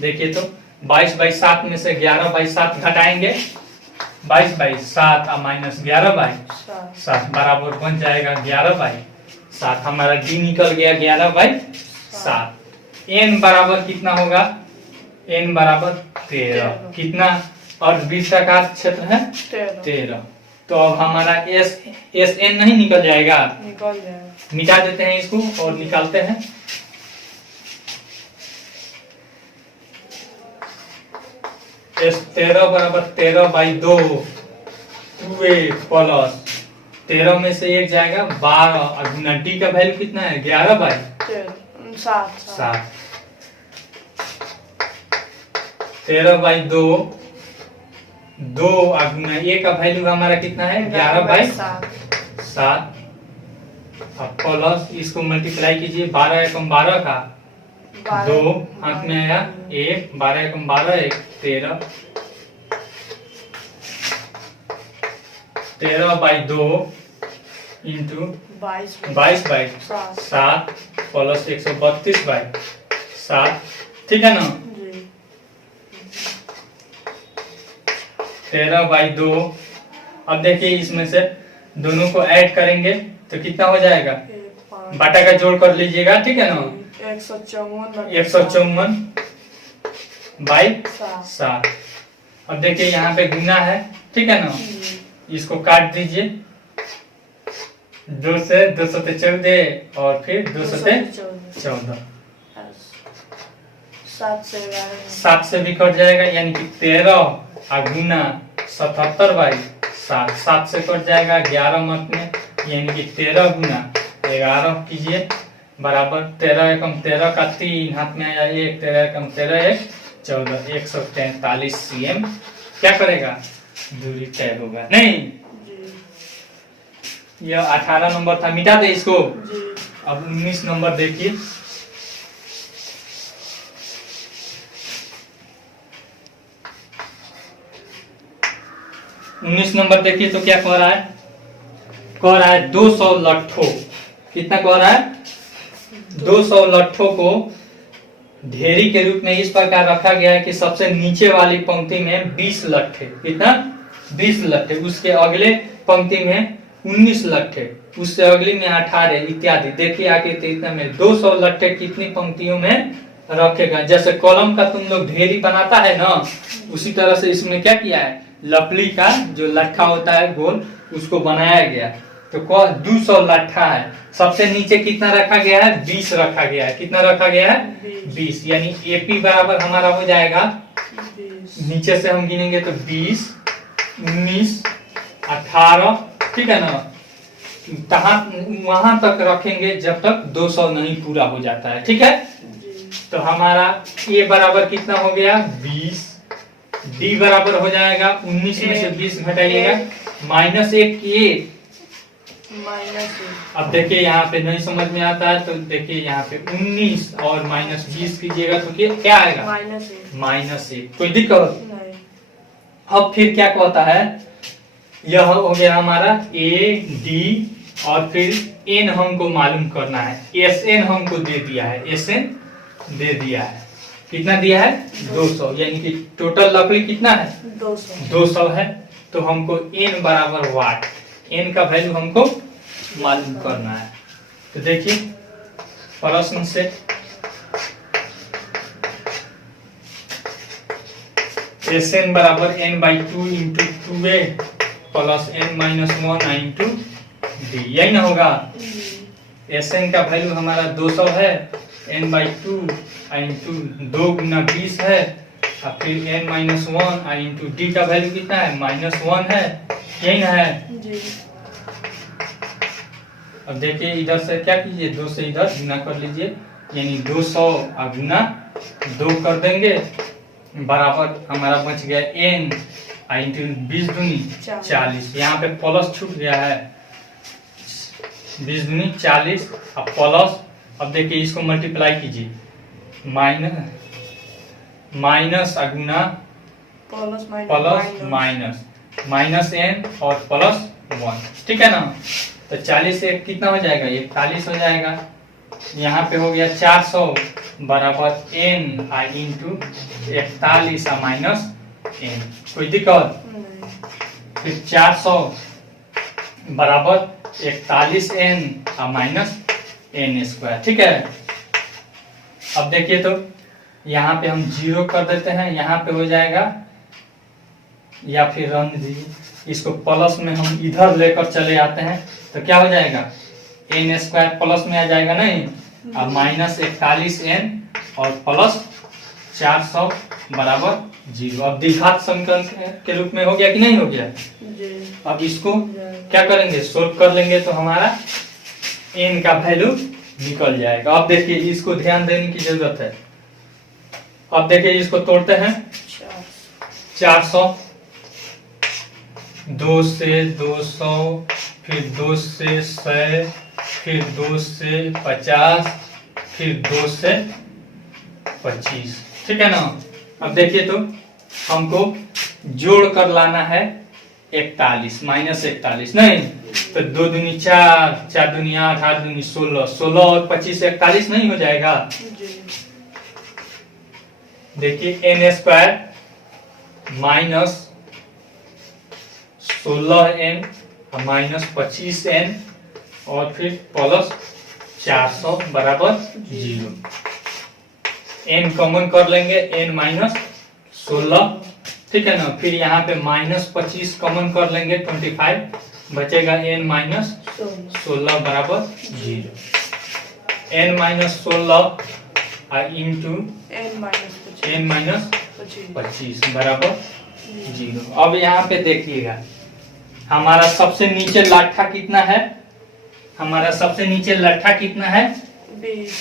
देखिए तो 22/7 में से 11/7 घटाएंगे 22/7 और माइनस 11/7 बराबर बन जाएगा 11/7। हमारा डी निकल गया 11/7। एन बराबर कितना होगा, एन बराबर 13, कितना और वृत्ताकार क्षेत्र है 13। तो अब हमारा एस एन नहीं निकल जाएगा, मिटा देते हैं इसको और निकालते हैं। एस 13 बराबर 13/2 2a प्लस 13 में से 1 जाएगा 12 और गुना डी का वैल्यू कितना है 11/7। 13/2 2 और गुना ए का वैल्यू हमारा कितना है 11/7 और प्लस इसको मल्टीप्लाई कीजिए 12 एकम 12 का 2 हाथ में आया 1, 12 एकम 12 1 13, 13/2 इंटू 22/7 प्लस 132/7, ठीक है ना। 13/2। अब देखिए इसमें से दोनों को ऐड करेंगे तो कितना हो जाएगा, बाटा का जोड़ कर लीजिएगा, ठीक है ना। 154/7। अब देखिए यहाँ पे गुना है, ठीक है ना, इसको काट दीजिए 2 से 2 सते 14 और फिर 2 सते 14, 7 से भी कट जाएगा यानी कि 13 गुना 77/7, 7 से कट जाएगा 11 मत में यानी कि 13 गुना 11 कीजिए बराबर 13 एकम 13 का 3 हाथ में आया 1, 13 एकम 13 1 14, 143 cm क्या करेगा, दूरी तय होगा। नहीं, जी यह 18 नंबर था, मिटा दे इसको। जी अब 19 नंबर देखिए। 19 नंबर देखिए तो क्या कह रहा है, कह रहा है 200 लट्ठों, कितना कह रहा है, 200 लट्ठों को ढेरी के रूप में इस प्रकार रखा गया है कि सबसे नीचे वाली पंक्ति में 20 लट्ठे, कितना 20 लट्ठे, उसके अगले पंक्ति में 19 लट्ठे, उससे अगली में 18 इत्यादि। देखिए आगे इतना में 200 लट्ठे कितनी पंक्तियों में रखेगा। जैसे कॉलम का तुम लोग ढेरी बनाता है ना, उसी तरह से इसमें क्या किया है, लकड़ी का जो लट्ठा होता है गोल, उसको बनाया गया। तो 200 लट्ठा है, सबसे नीचे कितना रखा गया है, 20 रखा गया है। कितना रखा गया है, 20, यानी एपी बराबर हमारा हो जाएगा, नीचे से हम गिनेंगे तो 20, 19, 18, ठीक है ना, वहां तक रखेंगे जब तक 200 नहीं पूरा हो जाता है, ठीक है। तो हमारा ए बराबर कितना हो गया, 20, डी बराबर हो जाएगा 19 में से 20 घटाइएगा -1 ए। अब देखिए यहाँ पे नहीं समझ में आता है तो देखिए यहाँ पे 19 और -20 कीजिएगा तो क्या आएगा, -1। कोई दिक्कत नहीं। अब फिर क्या कहता है, यह हो गया हमारा ए डी और फिर एन हमको मालूम करना है। एस एन हमको दे दिया है, एस एन दे दिया है, कितना दिया है 200, यानी कि टोटल लकड़ी कितना है 200 है। तो हमको एन बराबर वाट, एन का वैल्यू हमको मालूम करना है। तो देखिए प्रश्न से एस एन बराबर n/2 into 2a plus n-1 into d, यही ना होगा। एस एन का वैल्यू हमारा 200 है, n/2 इंटू 2 गुना 20 है, और फिर n-1 इंटू डी का वैल्यू कितना है -1 है, यही ना है जी। अब देखिए इधर से क्या कीजिए, 2 से इधर गुना कर लीजिए, यानी 200 गुना 2 कर देंगे, बराबर हमारा बच गया n इंटू 20 दूनी 40। यहाँ पे प्लस छूट गया है, 20 दूनी 40 और प्लस। अब देखिए इसको मल्टीप्लाई कीजिए, माइनस गुना प्लस माइनस n और प्लस 1, ठीक है ना। तो 40 से कितना हो जाएगा, 41 हो जाएगा। यहाँ पे हो गया 400 बराबर n इंटू 41 माइनस n, कोई दिक्कत। फिर 400 बराबर 41n माइनस n स्क्वायर, ठीक है। अब देखिए तो यहाँ पे हम 0 कर देते हैं, यहाँ पे हो जाएगा, या फिर रन दीजिए, इसको प्लस में हम इधर लेकर चले आते हैं तो क्या हो जाएगा, n स्क्वायर प्लस में आ जाएगा नहीं, और -41n और प्लस 400 बराबर 0। अब द्विघात समीकरण के रूप में हो गया कि नहीं हो गया। अब इसको क्या करेंगे, सोल्व कर लेंगे तो हमारा n का वैल्यू निकल जाएगा। अब देखिए इसको ध्यान देने की जरूरत है। अब देखिए इसको तोड़ते हैं, 400, 2 से 200, फिर 2 से 100, फिर 2 से 50, फिर 2 से 25, ठीक है ना। अब देखिए तो हमको जोड़ कर लाना है 41 -41, नहीं तो 2 दूनी 4, 4 दूनी 8, 8 दूनी 16, 16 और 25 से 41 नहीं हो जाएगा। देखिए n square minus 16n minus 25n और फिर प्लस 400 बराबर 0। n कॉमन कर लेंगे, n माइनस 16, ठीक है ना। फिर यहाँ पे -25 कॉमन कर लेंगे, 25 बचेगा, n माइनस 16 बराबर 0। n minus 16 into n minus 25 बराबर 0। अब यहाँ पे देखिएगा हमारा सबसे नीचे लट्ठा कितना है, हमारा सबसे नीचे लट्ठा कितना है 20।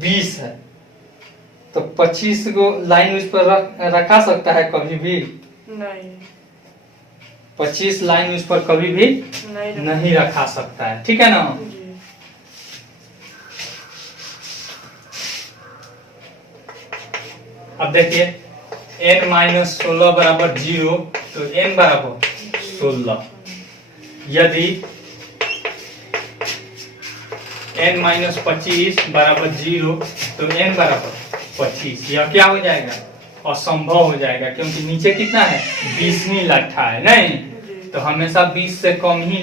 20 है तो 25 को लाइन उस पर रखा सकता है कभी भी? नहीं 25 लाइन उस पर कभी भी नहीं रखा सकता है, ठीक है ना। जी। अब देखिए n-16 बराबर 0 तो n बराबर 16। यदि n-25 बराबर 0 तो n बराबर 25, यह क्या हो जाएगा? असंभव हो जाएगा, क्योंकि नीचे कितना है? 20 ही रखा है नहीं, तो हमेशा 20 से कम ही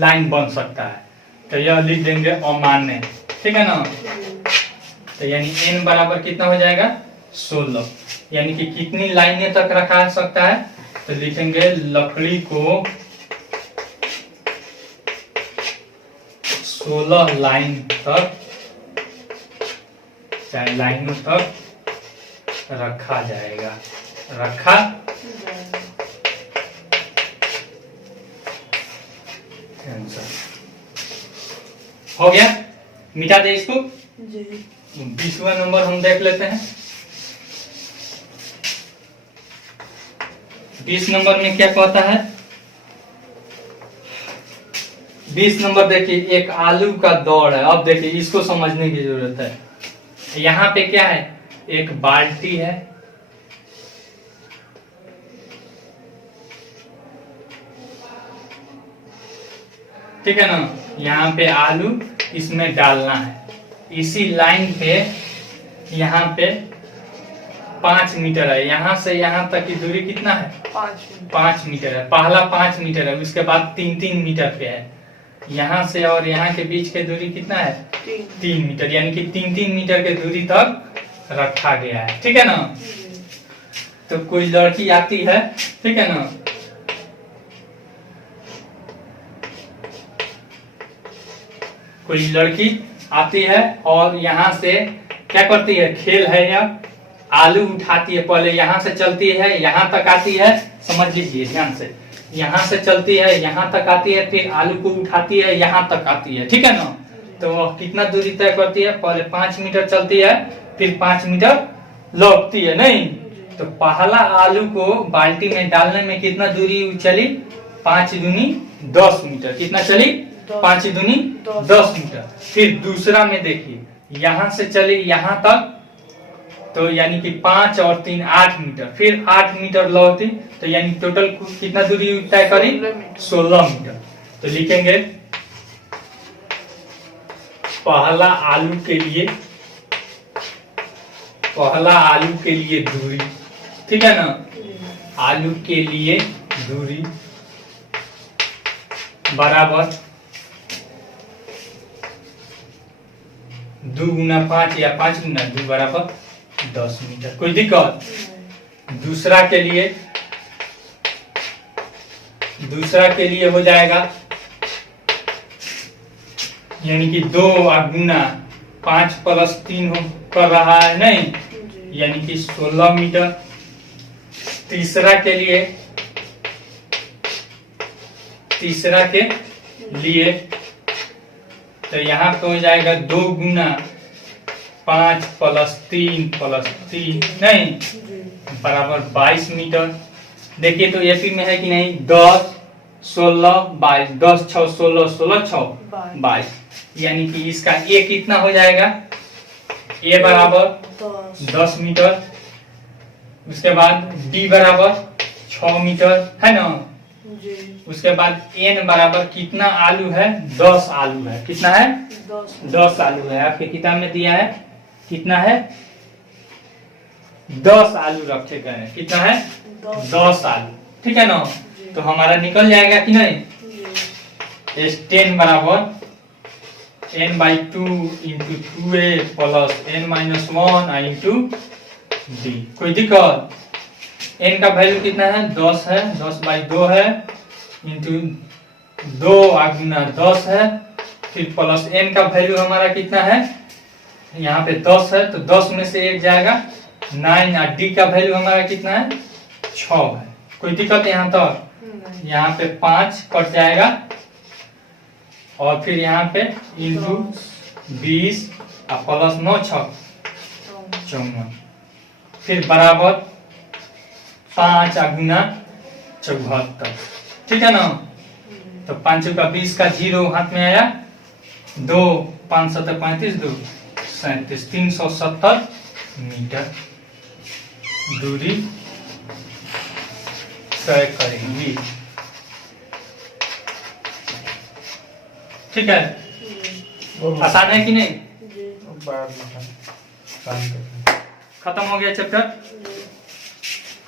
लाइन बन सकता है, तो यह लिख देंगे अमान्य, ठीक है ना। तो यानी n बराबर कितना हो जाएगा? 16। यानी कि कितनी लाइनें तक रखा सकता है? तो लिखेंगे लकड़ी को 16 लाइन तक, चाहे लाइनों तक रखा जाएगा, रखा आंसर हो गया। मिटा दे इसको। जी। 20वां नंबर हम देख लेते हैं। 20 नंबर में क्या कहता है? 20 नंबर देखिए, एक आलू का दौड़ है। अब देखिए इसको समझने की जरूरत है। यहाँ पे क्या है? एक बाल्टी है, ठीक है ना। यहाँ पे आलू इसमें डालना है, इसी लाइन पे यहाँ पे 5 मीटर है। यहाँ से यहाँ तक की दूरी कितना है? 5 मीटर है। पहला 5 मीटर है, उसके बाद 3-3 मीटर पे है। यहाँ से और यहाँ के बीच की दूरी कितना है? 3 मीटर, यानी कि 3-3 मीटर के दूरी तक रखा गया है, ठीक है ना। तो कोई लड़की आती है, ठीक है ना, कोई लड़की आती है और यहाँ से क्या करती है? खेल है या आलू उठाती है। पहले यहाँ से चलती है, यहाँ तक आती है, समझ लीजिए ध्यान से, यहाँ से चलती है, यहाँ तक आती है, फिर आलू को उठाती है, यहाँ तक आती है, ठीक है ना। तो वह कितना दूरी तय करती है? पहले 5 मीटर चलती है, फिर 5 मीटर लौटती है नहीं। तो पहला आलू को बाल्टी में डालने में कितना दूरी चली? 5 दूनी 10 मीटर। कितना चली? 5 दूनी 10 मीटर। फिर दूसरा में देखिए, यहाँ से चली यहाँ तक, तो यानी कि 5 और 3 8 मीटर, फिर 8 मीटर लौटी, तो यानी टोटल कितना दूरी तय करी? 16 मीटर। तो लिखेंगे पहला आलू के लिए, पहला आलू के लिए दूरी, ठीक है ना। आलू के लिए दूरी बराबर 2 गुना 5 या 5 गुना 2 बराबर 10 मीटर। कोई दिक्कत? दूसरा के लिए हो जाएगा, यानी कि 2 गुना 5 प्लस 3 कर रहा है नहीं, यानी कि 16 मीटर। तीसरा के लिए तो यहाँ पे हो जाएगा 2 गुना 5 प्लस 3 नहीं बराबर 22 मीटर। देखिए तो एपी में है कि नहीं? 10 16 22, 10 6 16, 16 6 22, यानी कि इसका ए कितना हो जाएगा? ए बराबर 10 मीटर। उसके बाद डी बराबर 6 मीटर, है ना। उसके बाद एन बराबर कितना आलू है? 10 आलू है। कितना है? 10 आलू है। आपके किताब में दिया है कितना है? 10 आलू रखे गए हैं। कितना है? 10 आलू, ठीक है ना। तो हमारा निकल जाएगा कि नहीं? S10 बराबर n/2 into 2a plus n-1 into d। कोई दिक्कत? n का वैल्यू कितना है? 10 है, 10/2 है, इंटू 2 गुना 10 है, फिर प्लस n का वैल्यू हमारा कितना है? यहाँ पे 10 है, तो 10 में से 1 जाएगा 9, और d का वैल्यू हमारा कितना है? 6 है। कोई दिक्कत यहाँ तक? यहाँ पे 5 कट जाएगा और फिर यहाँ पे इंटू 20 और प्लस 9 छक 54, फिर बराबर 5 गुना 74। ठीक है ना। तो 5 का 20 का 0 हाथ में आया, 2 5 7 35 2 37 370 मीटर दूरी तय करेंगी। ठीक है, आसान है कि नहीं? खत्म हो गया चैप्टर।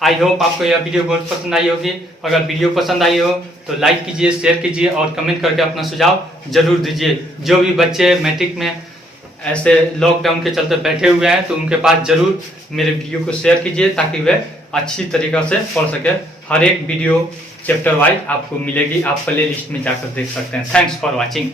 आई होप आपको यह वीडियो बहुत पसंद आई होगी। अगर वीडियो पसंद आई हो तो लाइक कीजिए, शेयर कीजिए और कमेंट करके अपना सुझाव जरूर दीजिए। जो भी बच्चे मैट्रिक में ऐसे लॉकडाउन के चलते बैठे हुए हैं तो उनके पास जरूर मेरे वीडियो को शेयर कीजिए ताकि वे अच्छी तरीक़ा से पढ़ सके। हर एक वीडियो चैप्टर वाइज आपको मिलेगी, आप प्ले लिस्ट में जाकर देख सकते हैं। Thanks for watching.